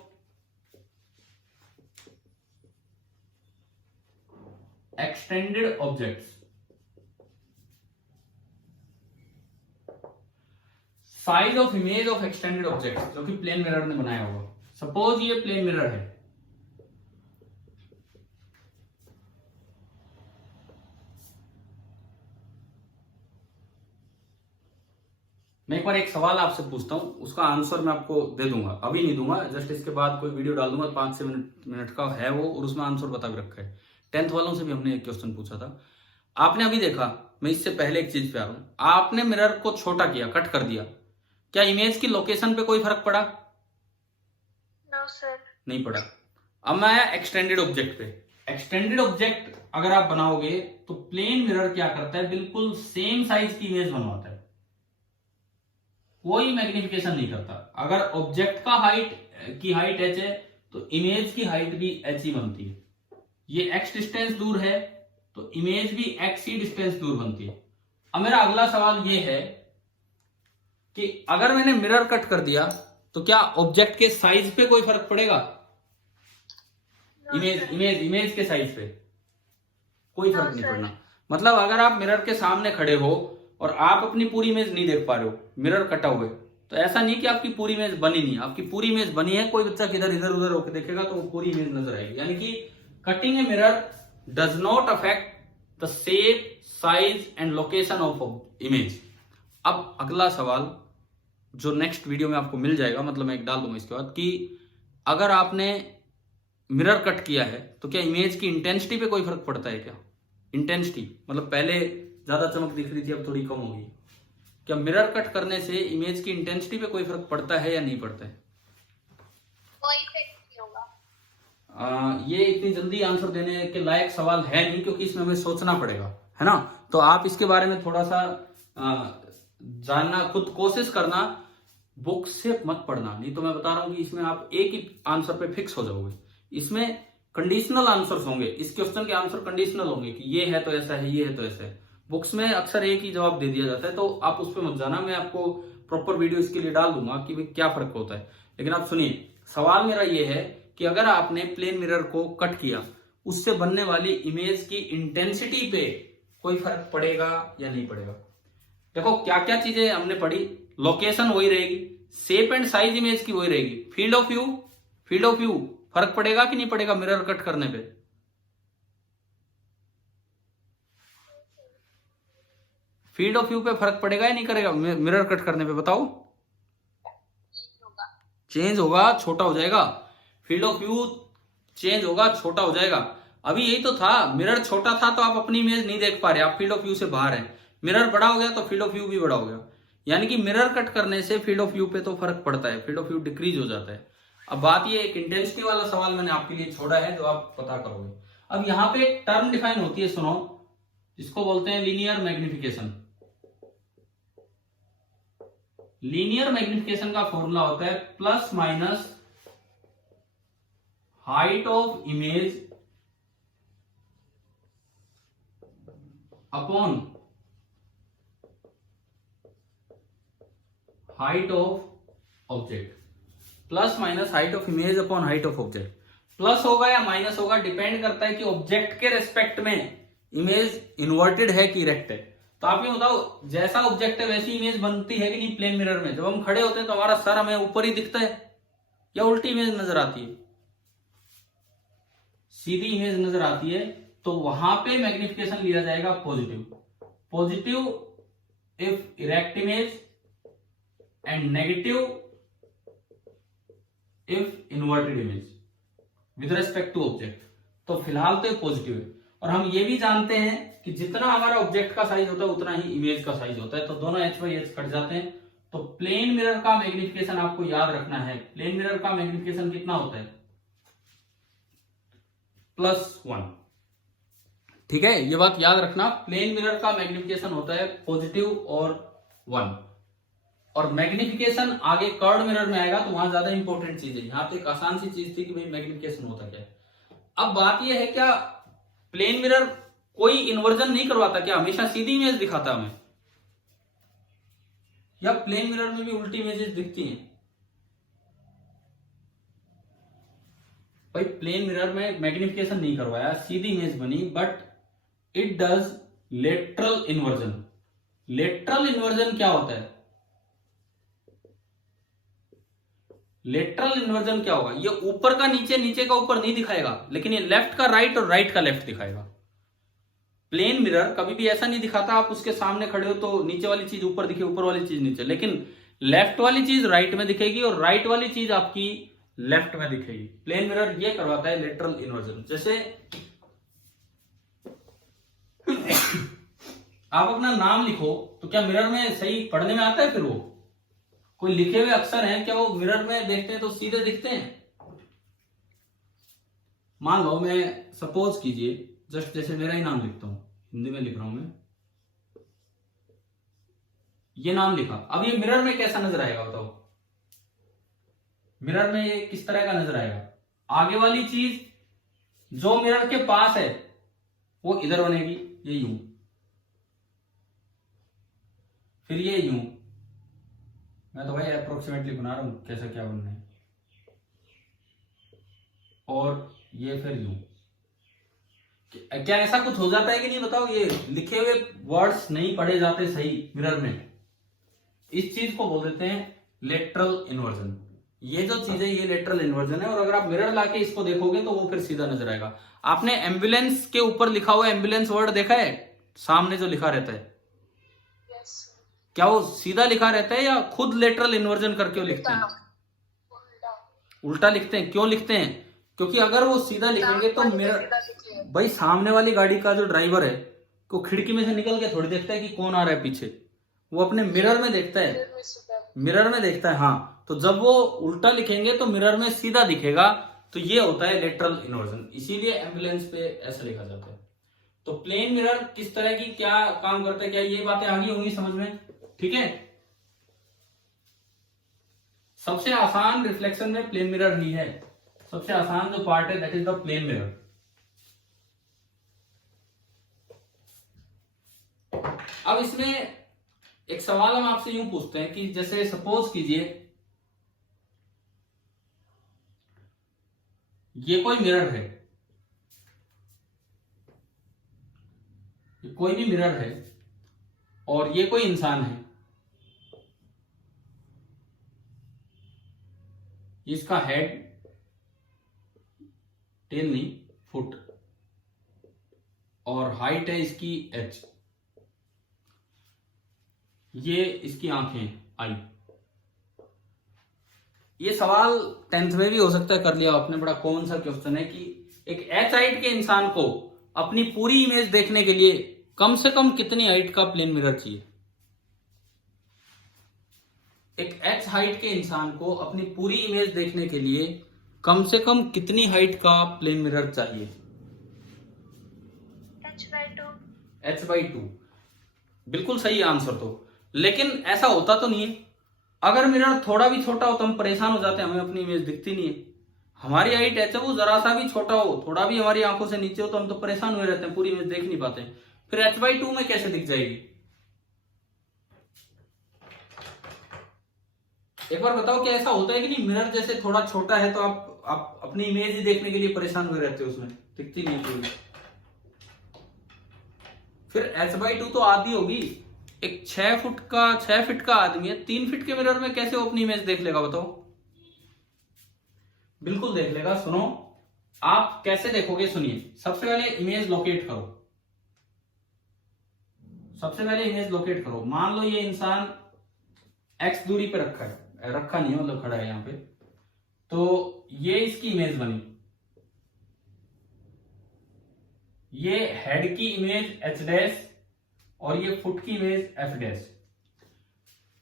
extended objects, size of image of extended objects जो कि प्लेन मिरर ने बनाया होगा। सपोज ये प्लेन मिरर है, मैं एक बार एक सवाल आपसे पूछता हूं, उसका आंसर मैं आपको दे दूंगा, अभी नहीं दूंगा, जस्ट इसके बाद कोई वीडियो डाल दूंगा 5 से मिनट का है वो, और उसमें आंसर बता के रखा है। 10th वालों से भी हमने एक क्वेश्चन पूछा था। आपने अभी देखा, मैं इससे पहले एक चीज पे आ रहा हूं, आपने मिरर को छोटा किया, कट कर दिया, क्या इमेज की लोकेशन पे कोई फर्क पड़ा? No sir. नहीं पड़ा। अब मैं आया एक्सटेंडेड ऑब्जेक्ट पे। एक्सटेंडेड ऑब्जेक्ट अगर आप बनाओगे तो प्लेन मिरर क्या करता है, बिल्कुल सेम साइज की इमेज बनवाता है, कोई मैग्निफिकेशन नहीं करता। अगर ऑब्जेक्ट का हाइट h है तो इमेज की हाइट भी h ही बनती है। ये x डिस्टेंस दूर है तो इमेज भी x ही डिस्टेंस दूर बनती है। अब मेरा अगला सवाल ये है कि अगर मैंने मिरर कट कर दिया तो क्या ऑब्जेक्ट के साइज पे कोई फर्क पड़ेगा? इमेज के साइज पे कोई फर्क नहीं पड़ना। मतलब अगर आप मिरर के सामने खड़े हो और आप अपनी पूरी इमेज नहीं देख पा रहे हो, मिरर कटा हुआ है, तो ऐसा नहीं कि आपकी पूरी इमेज बनी नहीं, आपकी पूरी इमेज बनी है। कोई बच्चा किधर इधर उधर होकर देखेगा तो वो पूरी इमेज नजर आएगी। यानी कि cutting a mirror does not affect the shape, size and location of image. अब अगला सवाल जो नेक्स्ट वीडियो में आपको मिल जाएगा, मतलब मैं एक डाल दूंगा इसके बाद, कि अगर आपने मिरर कट किया है तो क्या इमेज की इंटेंसिटी पे कोई फर्क पड़ता है? क्या इंटेंसिटी, मतलब पहले ज्यादा चमक दिख रही थी अब थोड़ी कम होगी, क्या मिरर कट करने से इमेज की इंटेंसिटी पे कोई फर्क पड़ता है या नहीं पड़ता है? कोई इफेक्ट नहीं होगा। ये इतनी जल्दी आंसर देने के लायक सवाल है नहीं, क्योंकि इसमें हमें सोचना पड़ेगा, है ना। तो आप इसके बारे में थोड़ा सा जानना, खुद कोशिश करना, बुक से मत पढ़ना, नहीं तो मैं बता रहा हूं कि इसमें आप एक ही आंसर पे फिक्स हो जाओगे। इसमें कंडीशनल आंसर्स होंगे, इस क्वेश्चन के आंसर कंडीशनल होंगे कि ये है तो ऐसा है, ये है तो ऐसा है। बुक्स में अक्सर एक ही जवाब दे दिया जाता है, तो आप उस पर मत जाना। मैं आपको प्रॉपर वीडियो इसके लिए डाल दूंगा कि भाई क्या फर्क होता है। लेकिन आप सुनिए, सवाल मेरा ये है कि अगर आपने प्लेन मिरर को कट किया, उससे बनने वाली इमेज की इंटेंसिटी पे कोई फर्क पड़ेगा या नहीं पड़ेगा। देखो क्या क्या चीजें हमने पढ़ी, लोकेशन वही रहेगी, शेप एंड साइज इमेज की वही रहेगी, फील्ड ऑफ व्यू फर्क पड़ेगा कि नहीं पड़ेगा मिरर कट करने पे। फील्ड ऑफ व्यू पे फर्क पड़ेगा या नहीं करेगा मिरर कट करने पे, बताओ। चेंज होगा, छोटा हो जाएगा। फील्ड ऑफ व्यू चेंज होगा, छोटा हो जाएगा। अभी यही तो था, मिरर छोटा था तो आप अपनी इमेज नहीं देख पा रहे, आप फील्ड ऑफ व्यू से बाहर हैं। मिरर बड़ा हो गया तो फील्ड ऑफ व्यू भी बड़ा हो गया। यानी कि मिरर कट करने से फील्ड ऑफ व्यू पे तो फर्क पड़ता है, फील्ड ऑफ व्यू डिक्रीज हो जाता है। अब बात ये, एक इंटेंसिटी वाला सवाल मैंने आपके लिए छोड़ा है जो आप पता करोगे। अब यहाँ पे एक टर्म डिफाइन होती है, सुनो, जिसको बोलते हैं लीनियर मैग्निफिकेशन। लीनियर मैग्निफिकेशन का फॉर्मूला होता है plus minus height of image upon height of object. Plus minus height of image upon height of object. Plus होगा या माइनस होगा डिपेंड करता है कि ऑब्जेक्ट के रेस्पेक्ट में इमेज इन्वर्टेड है कि इरेक्ट है। तो आप ये बताओ, जैसा ऑब्जेक्ट है वैसी इमेज बनती है कि नहीं प्लेन मिरर में। जब हम खड़े होते हैं तो हमारा सर हमें ऊपर ही दिखता है या उल्टी इमेज नजर आती है, सीधी इमेज नजर आती है। तो वहां पे मैग्निफिकेशन लिया जाएगा positive if erect image and negative if inverted image with respect to object. तो फिलहाल तो पॉजिटिव है। और हम ये भी जानते हैं कि जितना हमारा ऑब्जेक्ट का साइज होता है उतना ही इमेज का साइज होता है, तो दोनों h बाई h कट जाते हैं। तो प्लेन मिरर का मैग्निफिकेशन आपको याद रखना है, प्लेन मिरर का मैग्निफिकेशन कितना होता है, +1। ठीक है, ये बात याद रखना, प्लेन मिरर का मैग्निफिकेशन होता है पॉजिटिव और 1। और मैग्निफिकेशन आगे कर्व्ड मिरर में आएगा तो वहां ज्यादा इंपॉर्टेंट चीज है। यहाँ पे एक आसान सी चीज थी कि भाई मैग्निफिकेशन होता क्या है। अब बात यह है, क्या प्लेन मिरर कोई इन्वर्जन नहीं करवाता, क्या हमेशा सीधी इमेज दिखाता हमें, या प्लेन मिरर में भी उल्टी इमेजेस दिखती हैं। भाई प्लेन मिरर में मैग्निफिकेशन नहीं करवाया, सीधी इमेज बनी, but it does lateral inversion. Lateral inversion क्या होता है, लेटरल इन्वर्जन क्या होगा, ये ऊपर का नीचे, नीचे का ऊपर नहीं दिखाएगा, लेकिन ये लेफ्ट का राइट और राइट का लेफ्ट दिखाएगा। प्लेन मिरर कभी भी ऐसा नहीं दिखाता, आप उसके सामने खड़े हो तो नीचे वाली चीज ऊपर दिखे, ऊपर वाली चीज नीचे, लेकिन लेफ्ट वाली चीज राइट में दिखेगी और राइट वाली चीज आपकी लेफ्ट में दिखेगी। प्लेन मिरर ये करवाता है लेटरल इन्वर्जन। जैसे आप अपना नाम लिखो तो क्या मिरर में सही पढ़ने में आता है, फिर वो कोई लिखे हुए अक्षर हैं, क्या वो मिरर में देखते हैं तो सीधे दिखते हैं। मान लो मैं सपोज कीजिए जस्ट जैसे मेरा ही नाम लिखता हूं, हिंदी में लिख रहा हूं मैं, ये नाम लिखा। अब ये मिरर में कैसा नजर आएगा बताओ, मिरर में ये किस तरह का नजर आएगा। आगे वाली चीज जो मिरर के पास है वो इधर बनेगी, ये यूं, फिर ये यूं। मैं तो भाई अप्रोक्सीमेटली बना रहा हूं कैसा क्या बनना है, और ये फिर यूं। क्या ऐसा कुछ हो जाता है कि नहीं बताओ, ये लिखे हुए वर्ड्स नहीं पढ़े जाते सही मिरर में। इस चीज को बोल देते हैं लेटरल इन्वर्जन। ये जो चीज है ये लेटरल इन्वर्जन है। और अगर आप मिरर लाके इसको देखोगे तो वो फिर सीधा नजर आएगा। आपने एम्बुलेंस के ऊपर लिखा हुआ एम्बुलेंस वर्ड देखा है, सामने जो लिखा रहता है, क्या वो सीधा लिखा रहता है या खुद लेटरल इन्वर्जन करके लिखते हैं, उल्टा लिखते हैं। क्यों लिखते हैं, क्योंकि अगर वो सीधा लिखेंगे तो मिरर, भाई सामने वाली गाड़ी का जो ड्राइवर है को खिड़की में से निकल के थोड़ी देखता है कि कौन आ रहा है पीछे, वो अपने मिरर में देखता है, मिरर में देखता है। हाँ, तो जब वो उल्टा लिखेंगे तो मिरर में सीधा दिखेगा, तो ये होता है लेटरल इन्वर्जन, इसीलिए एम्बुलेंस पे ऐसा लिखा जाता है। तो प्लेन मिरर किस तरह की क्या काम करता है, क्या ये बातें आगे होंगी समझ में? ठीक है, सबसे आसान रिफ्लेक्शन में प्लेन मिरर ही है, सबसे आसान जो पार्ट है that is the plane mirror. अब इसमें एक सवाल हम आपसे यूं पूछते हैं कि जैसे सपोज कीजिए ये कोई मिरर है, ये कोई भी मिरर है और ये कोई इंसान है, इसका हेड, टेल नहीं, फुट, और हाइट है इसकी h, ये इसकी आंखें आई। ये सवाल 10th में भी हो सकता है कर लिया आपने, बड़ा कौन सा क्वेश्चन है कि एक h हाइट के इंसान को अपनी पूरी इमेज देखने के लिए कम से कम कितनी हाइट का प्लेन मिरर चाहिए। एक h हाइट के इंसान को अपनी पूरी इमेज देखने के लिए कम से कम कितनी हाइट का प्लेन मिरर चाहिए? h/2। बिल्कुल सही आंसर। तो लेकिन ऐसा होता तो नहीं है, अगर मिरर थोड़ा भी छोटा हो तो हम परेशान हो जाते हैं, हमें अपनी इमेज दिखती नहीं है। हमारी हाइट h है वो जरा सा भी छोटा हो, थोड़ा भी हमारी आंखों से नीचे हो तो हम तो परेशान हुए रहते हैं, पूरी इमेज देख नहीं पाते हैं। फिर h/2 में कैसे दिख जाएगी? एक बार बताओ क्या ऐसा होता है कि नहीं, मिरर जैसे थोड़ा छोटा है तो आप अपनी इमेज ही देखने के लिए परेशान हुए रहते हो, उसमें दिखती नहीं पूरी। फिर h/2 तो आधी होगी। एक 6 फीट का आदमी है, 3 फीट के मिरर में कैसे वो अपनी इमेज देख लेगा बताओ? बिल्कुल देख लेगा। सुनो आप कैसे देखोगे, सुनिए। सबसे पहले इमेज लोकेट करो, सबसे पहले इमेज लोकेट करो। मान लो ये इंसान x दूरी पे रखा है, रखा नहीं है मतलब खड़ा है यहां पे, तो ये इसकी इमेज बनी, ये हेड की इमेज h' और ये फुट की इमेज f'।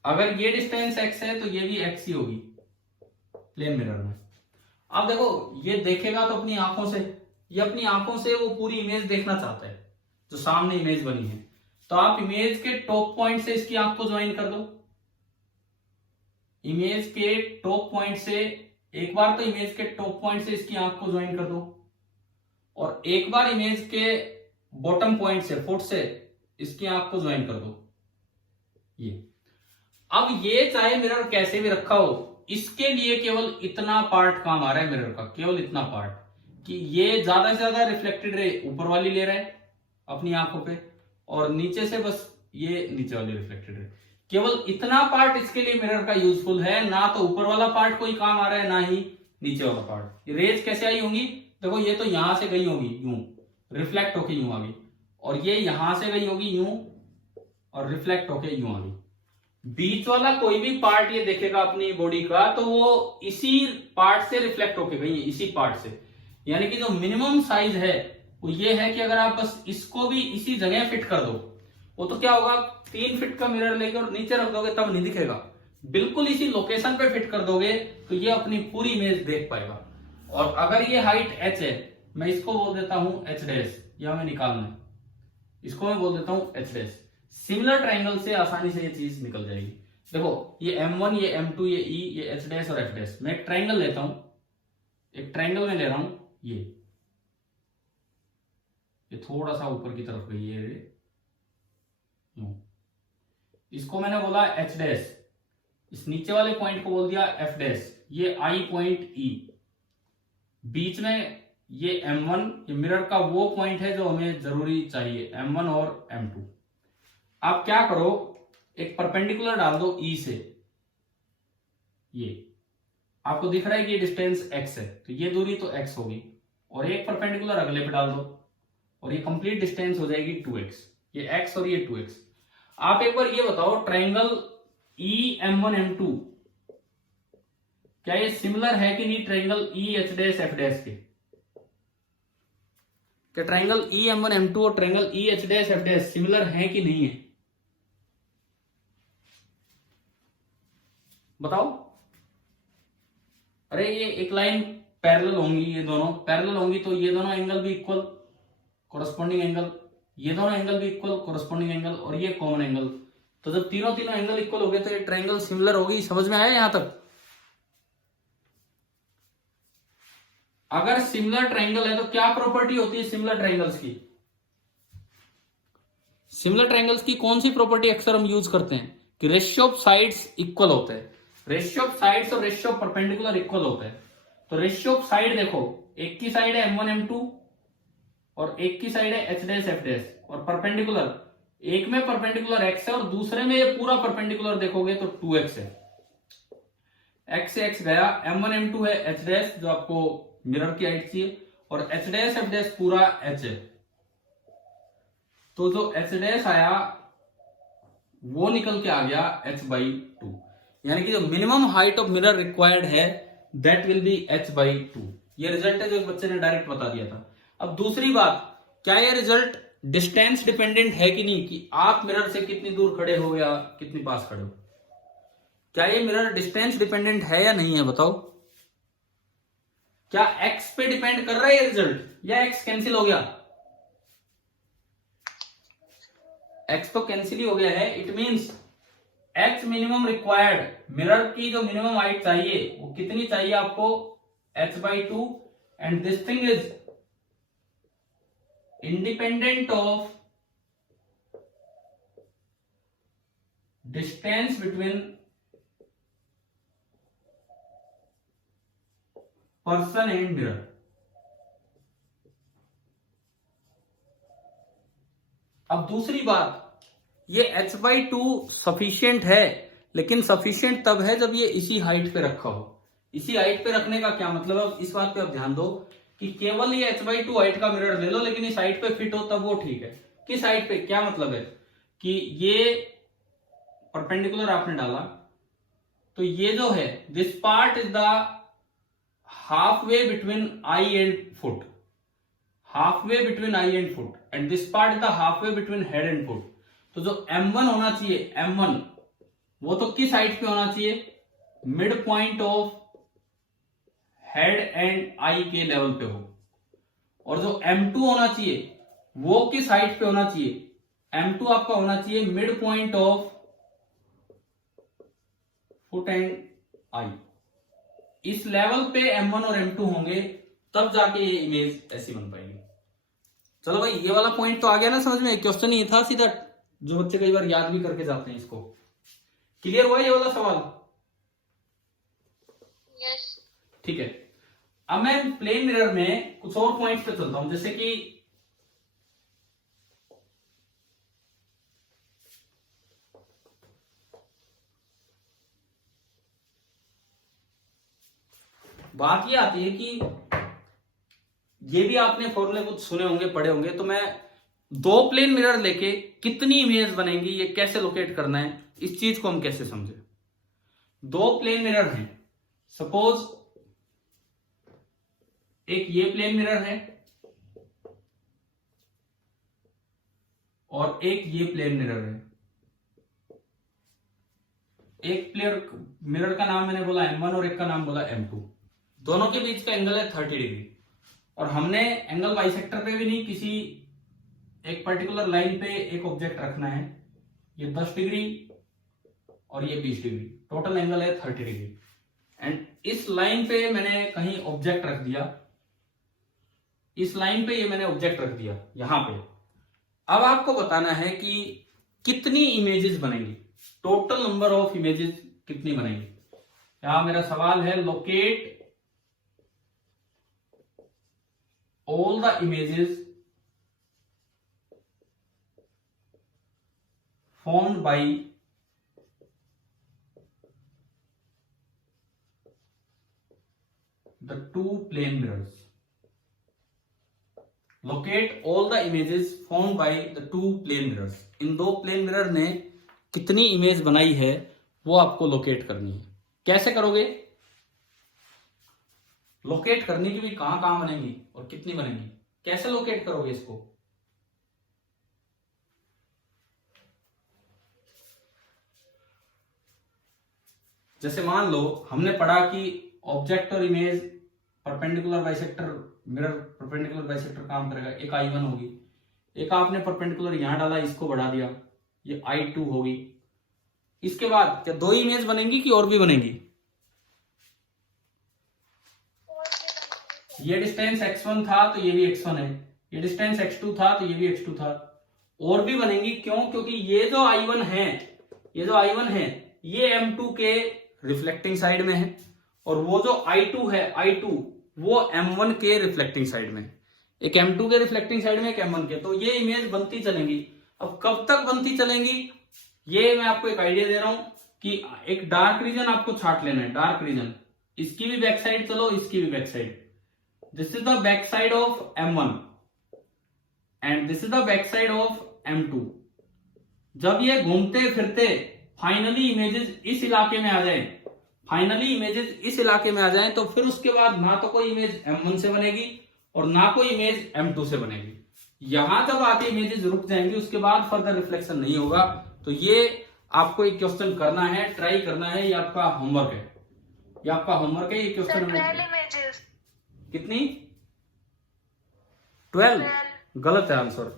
अगर ये डिस्टेंस x है तो ये भी x ही होगी प्लेन मिरर में। अब देखो ये देखेगा तो अपनी आंखों से, ये अपनी आंखों से वो पूरी इमेज देखना चाहता है जो सामने इमेज बनी है। तो आप इमेज के टॉप पॉइंट से इसकी आंख को ज्वाइन कर दो, इमेज के टॉप पॉइंट से, एक बार तो इमेज के टॉप पॉइंट से इसकी आंख को ज्वाइन कर दो, और एक बार इमेज के बॉटम पॉइंट से, फुट से इसकी आंख को ज्वाइन कर दो। ये अब ये चाहे मिरर कैसे भी रखा हो, इसके लिए केवल इतना पार्ट काम आ रहा है मिरर का, केवल इतना पार्ट कि ये ज्यादा से ज्यादा रिफ्लेक्टेड रे ऊपर वाली ले रहा है अपनी आंखों पे, और नीचे से बस ये नीचे वाली रिफ्लेक्टेड रे। केवल इतना पार्ट इसके लिए मिरर का यूजफुल है, ना तो ऊपर वाला पार्ट कोई काम आ रहा है ना ही नीचे वाला पार्ट। ये रेज कैसे आई होंगी, देखो ये तो यहां से गई होगी यूं, रिफ्लेक्ट होके यूं आ गई, और ये यहां से गई होगी यूं और रिफ्लेक्ट होके यूं आ गई। बीच वाला कोई भी पार्ट ये देखेगा अपनी बॉडी का तो वो इसी पार्ट से रिफ्लेक्ट होके गई है, इसी पार्ट से। यानी कि जो मिनिमम साइज है वो ये है कि अगर आप बस इसको भी इसी जगह फिट कर दो, वो तो क्या होगा, 3 फीट का मिरर लेकर नीचे रख दोगे तब नहीं दिखेगा, बिल्कुल इसी लोकेशन पे फिट कर दोगे तो ये अपनी पूरी इमेज देख पाएगा। और अगर ये हाइट h है, मैं इसको बोल देता हूं h', या मैं निकालना है, इसको मैं बोल देता हूं h'। सिमिलर ट्रायंगल से आसानी से ये चीज निकल जाएगी। देखो ये m1, ये m2, ये e, ये h' और f'। मैं एक ट्रायंगल लेता हूं, एक ट्रायंगल में ले रहा हूं, ये थोड़ा सा ऊपर की तरफ गई है, इसको मैंने बोला h', इस नीचे वाले पॉइंट को बोल दिया f', ये I पॉइंट E, बीच में ये m1, ये मिरर का वो पॉइंट है जो हमें जरूरी चाहिए, m1 और m2। आप क्या करो, एक परपेंडिकुलर डाल दो E से, ये आपको दिख रहा है कि ये डिस्टेंस x है तो ये दूरी तो x होगी, और एक परपेंडिकुलर अगले पे डाल दो और ये कंप्लीट डिस्टेंस हो जाएगी 2x, ये x और ये 2x। आप एक बार ये बताओ ट्रायंगल EM1M2 क्या ये सिमिलर है कि नहीं ट्रायंगल EH', के? क्या ट्रायंगल EM1M2 और ट्रायंगल EH', सिमिलर है कि नहीं है? बताओ। अरे ये एक लाइन पैरेलल होंगी, ये दोनों पैरेलल होंगी तो ये दोनों एंगल भी इक्वल, कोरस्पॉन्डिंग एंगल, ये दोनों एंगल भी इक्वल, कोरस्पॉन्डिंग एंगल, और ये कॉमन एंगल। तो जब तीनों तीनों एंगल इक्वल हो गए तो ये ट्रायंगल सिमिलर होगी। समझ में आया यहां तक? अगर सिमिलर ट्रायंगल है तो क्या प्रॉपर्टी होती है सिमिलर ट्रायंगल्स की? सिमिलर ट्रायंगल्स की कौन सी प्रॉपर्टी अक्सर हम यूज करते हैं कि रेशियो ऑफ साइड्स इक्वल होते हैं। रेशियो ऑफ साइड्स और रेशियो ऑफ परपेंडिकुलर इक्वल होते हैं। तो रेशियो ऑफ साइड देखो, एक की साइड है m1 m2 और एक की साइड है h डैश f डैश, और परपेंडिकुलर एक में परपेंडिकुलर x है और दूसरे में ये पूरा परपेंडिकुलर देखोगे तो 2x है। x से x गया, m1 m2 है h डैश जो आपको मिरर की हाइट चाहिए, और h डैश f डैश पूरा h है। तो जो h डैश आया वो निकल के आ गया h/2, यानी कि जो minimum height of mirror required है दैट विल बी h/2। ये रिजल्ट है जो बच्चे ने डायरेक्ट बता दिया था। अब दूसरी बात, क्या ये रिजल्ट डिस्टेंस डिपेंडेंट है कि नहीं, कि आप मिरर से कितनी दूर खड़े हो या कितनी पास खड़े हो? क्या ये मिरर डिस्टेंस डिपेंडेंट है या नहीं है, बताओ? क्या x पे डिपेंड कर रहा है ये रिजल्ट, या x कैंसिल हो गया? x तो कैंसिल ही हो गया है। It means x minimum required, mirror की जो मिनिमम हाइट चाहिए वो कितनी चाहिए आपको? h/2, and this thing is independent of distance between person and mirror। अब दूसरी बात, ये h/2 सफिशिएंट है, लेकिन सफिशिएंट तब है जब ये इसी हाइट पे रखा हो। इसी हाइट पे रखने का क्या मतलब है, इस बात पे आप ध्यान दो कि केवल ये h/2 हाइट का मिरर ले लो लेकिन इस हाइट पे फिट हो तब वो ठीक है। किस हाइट पे? क्या मतलब है कि ये परपेंडिकुलर आपने डाला तो ये जो है this part is the half way between I and foot, half way between I and foot, and this part is the half way between head and foot. तो जो m1 होना चाहिए, m1 वो तो किस हाइट पे होना चाहिए? Mid point of head and I के लेवल पे हो। और जो m2 होना चाहिए वो किस हाइट पे होना चाहिए? m2 आपका होना चाहिए mid point of foot and I. इस लेवल पे m1 और m2 होंगे तब जाके ये इमेज ऐसी बन पाएगी। चलो भाई, ये वाला पॉइंट तो आ गया ना समझ में? क्वेश्चन ये था सीधा, जो बच्चे कई बार याद भी करके जाते हैं इसको। क्लियर हुआ ये वाला सवाल? यस। ठीक है, अब मैं प्लेन मिरर में कुछ और पॉइंट्स पे चलता हूं, जैसे कि बात ये आती है कि ये भी आपने फॉर्मूले कुछ सुने होंगे, पढ़े होंगे, तो मैं दो प्लेन मिरर लेके कितनी इमेज बनेंगी ये कैसे लोकेट करना है, इस चीज को हम कैसे समझे। दो प्लेन मिरर हैं, सपोज एक ये प्लेन मिरर है और एक ये प्लेन मिरर है। एक प्लेन मिरर का नाम मैंने बोला m1 और एक का नाम बोला m2। दोनों के बीच का एंगल है 30 डिग्री, और हमने एंगल बाइसेक्टर पे भी नहीं, किसी एक पर्टिकुलर लाइन पे एक ऑब्जेक्ट रखना है। ये 10 डिग्री और ये 20 डिग्री, टोटल एंगल है 30 डिग्री। एंड इस लाइन पे मैंने कहीं ऑब्जेक्ट रख दिया, इस लाइन पे ये मैंने ऑब्जेक्ट रख दिया यहां पे। अब आपको बताना है कि कितनी इमेजेस बनेंगी, टोटल नंबर ऑफ इमेजेस कितनी बनेंगी। यहां मेरा सवाल है, locate all the images formed by the two plane mirrors। Locate all the images formed by the two plane mirrors। इन दो प्लेन मिरर ने कितनी इमेज बनाई है वो आपको लोकेट करनी है। कैसे करोगे? लोकेट करने की भी कहां कहां बनेंगी और कितनी बनेंगी, कैसे लोकेट करोगे इसको? जैसे मान लो हमने पढ़ा कि ऑब्जेक्ट और image perpendicular bisector, mirror perpendicular bisector काम करेगा, एक I1 होगी, एक आपने परपेंडिकुलर यहां डाला, इसको बढ़ा दिया, ये I2 होगी। इसके बाद क्या 2 इमेज बनेंगी कि और भी बनेंगी? ये डिस्टेंस x1 था तो ये भी x1 है, ये डिस्टेंस x2 था तो ये भी x2 था, और भी बनेंगी। क्यों? क्योंकि ये जो I1 है, ये जो I1 है ये M2 के रिफ्लेक्टिंग साइड में है, और वो जो I2 है, I2 वो M1 के रिफ्लेक्टिंग साइड में, एक M2 के रिफ्लेक्टिंग साइड में, एक M1 के। तो ये इमेज बनती चलेंगी। अब कब तक बनती चलेंगी, ये मैं आपको एक आइडिया दे रहा हूं कि एक डार्क रीजन आपको छाट लेना है, डार्क रीजन, इसकी भी बैक साइड चलो, इसकी भी back side. This is the back side of M1 and this is the back side of M2। जब ये घूमते फिरते फाइनली इमेजेस इस इलाके में आ जाए, फाइनली इमेजेस इस इलाके में आ जाए, तो फिर उसके बाद ना तो कोई इमेज M1 से बनेगी और ना कोई इमेज M2 से बनेगी। यहां जब आके इमेजेस रुक जाएंगी, उसके बाद फर्दर रिफ्लेक्शन नहीं होगा। तो ये आपको एक क्वेश्चन करना है, ट्राई करना है, ये आपका होमवर्क है, ये आपका होमवर्क है। ये क्वेश्चन इमेजेस कितनी? 12? गलत है आंसर।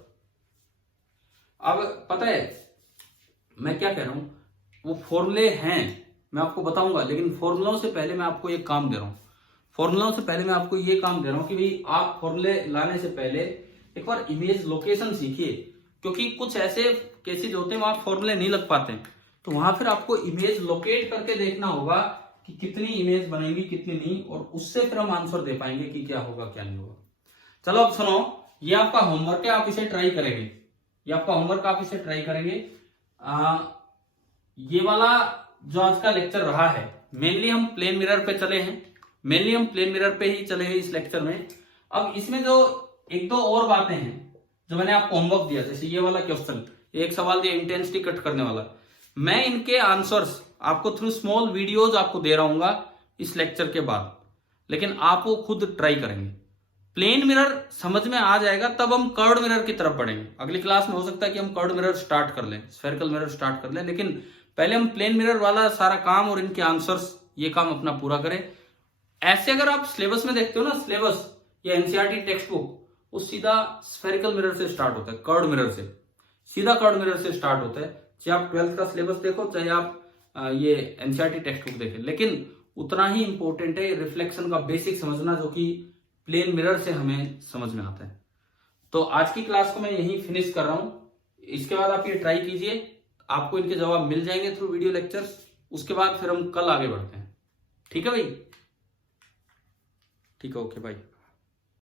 अब पता है मैं क्या कह रहा हूं, वो फॉर्मूले हैं, मैं आपको बताऊंगा, लेकिन फॉर्मूलों से पहले मैं आपको एक काम दे रहा हूं, फॉर्मूलों से पहले मैं आपको ये काम दे रहा हूं कि भाई आप फॉर्मूले लाने से पहले एक बार इमेज लोकेशन सीखिए, क्योंकि कुछ ऐसे केसेस होते हैं वहां फॉर्मूले नहीं लग पाते, तो वहां फिर आपको इमेज लोकेट करके देखना होगा कि कितनी इमेज बनेगी कितनी नहीं, और उससे फिर हम आंसर दे पाएंगे कि क्या होगा क्या नहीं होगा। चलो अब सुनो, ये आपका होमवर्क है, आप इसे ट्राई करेंगे, ये आपका होमवर्क, आप इसे ट्राई करेंगे। ये वाला जो आज का लेक्चर रहा है, मेनली हम प्लेन मिरर पे चले हैं, मेनली हम प्लेन मिरर पे ही चले हैं इस लेक्चर में। अब इसमें जो एक दो और बातें हैं जो मैंने आपको होमवर्क दिया, जैसे ये वाला क्वेश्चन, एक सवाल दिया इंटेंसिटी कट करने वाला, मैं इनके आंसर्स आपको थ्रू स्मॉल वीडियोज आपको दे रहा हूँ इस लेक्चर के बाद, लेकिन आप वो खुद ट्राई करेंगे। प्लेन मिरर समझ में आ जाएगा तब हम कर्व्ड मिरर की तरफ बढ़ेंगे। अगली क्लास में हो सकता है कि हम कर्व्ड मिरर स्टार्ट कर लें, स्फेरिकल मिरर स्टार्ट कर लें, लेकिन पहले हम प्लेन मिरर वाला सारा काम और इनके आंसर्स ये काम अपना पूरा करें। ऐसे अगर आप सिलेबस में देखते हो ना, सिलेबस या एनसीईआरटी टेक्स्ट बुक, वो सीधा स्फेरिकल मिरर से स्टार्ट होता है, कर्व्ड मिरर से, सीधा कर्व्ड मिरर से स्टार्ट होता है। चाहे आप 12th का सिलेबस देखो, चाहे आप ये एनसीईआरटी टेक्स्ट बुक देखें, लेकिन उतना ही इंपॉर्टेंट है रिफ्लेक्शन का बेसिक समझना, जो कि प्लेन मिरर से हमें समझ में आता है। तो आज की क्लास को मैं यहीं फिनिश कर रहा हूं। इसके बाद आप ये ट्राई कीजिए, आपको इनके जवाब मिल जाएंगे थ्रू वीडियो लेक्चर्स। उसके बाद फिर हम कल आगे बढ़ते हैं। ठीक है भाई? ठीक है, ओके बाय।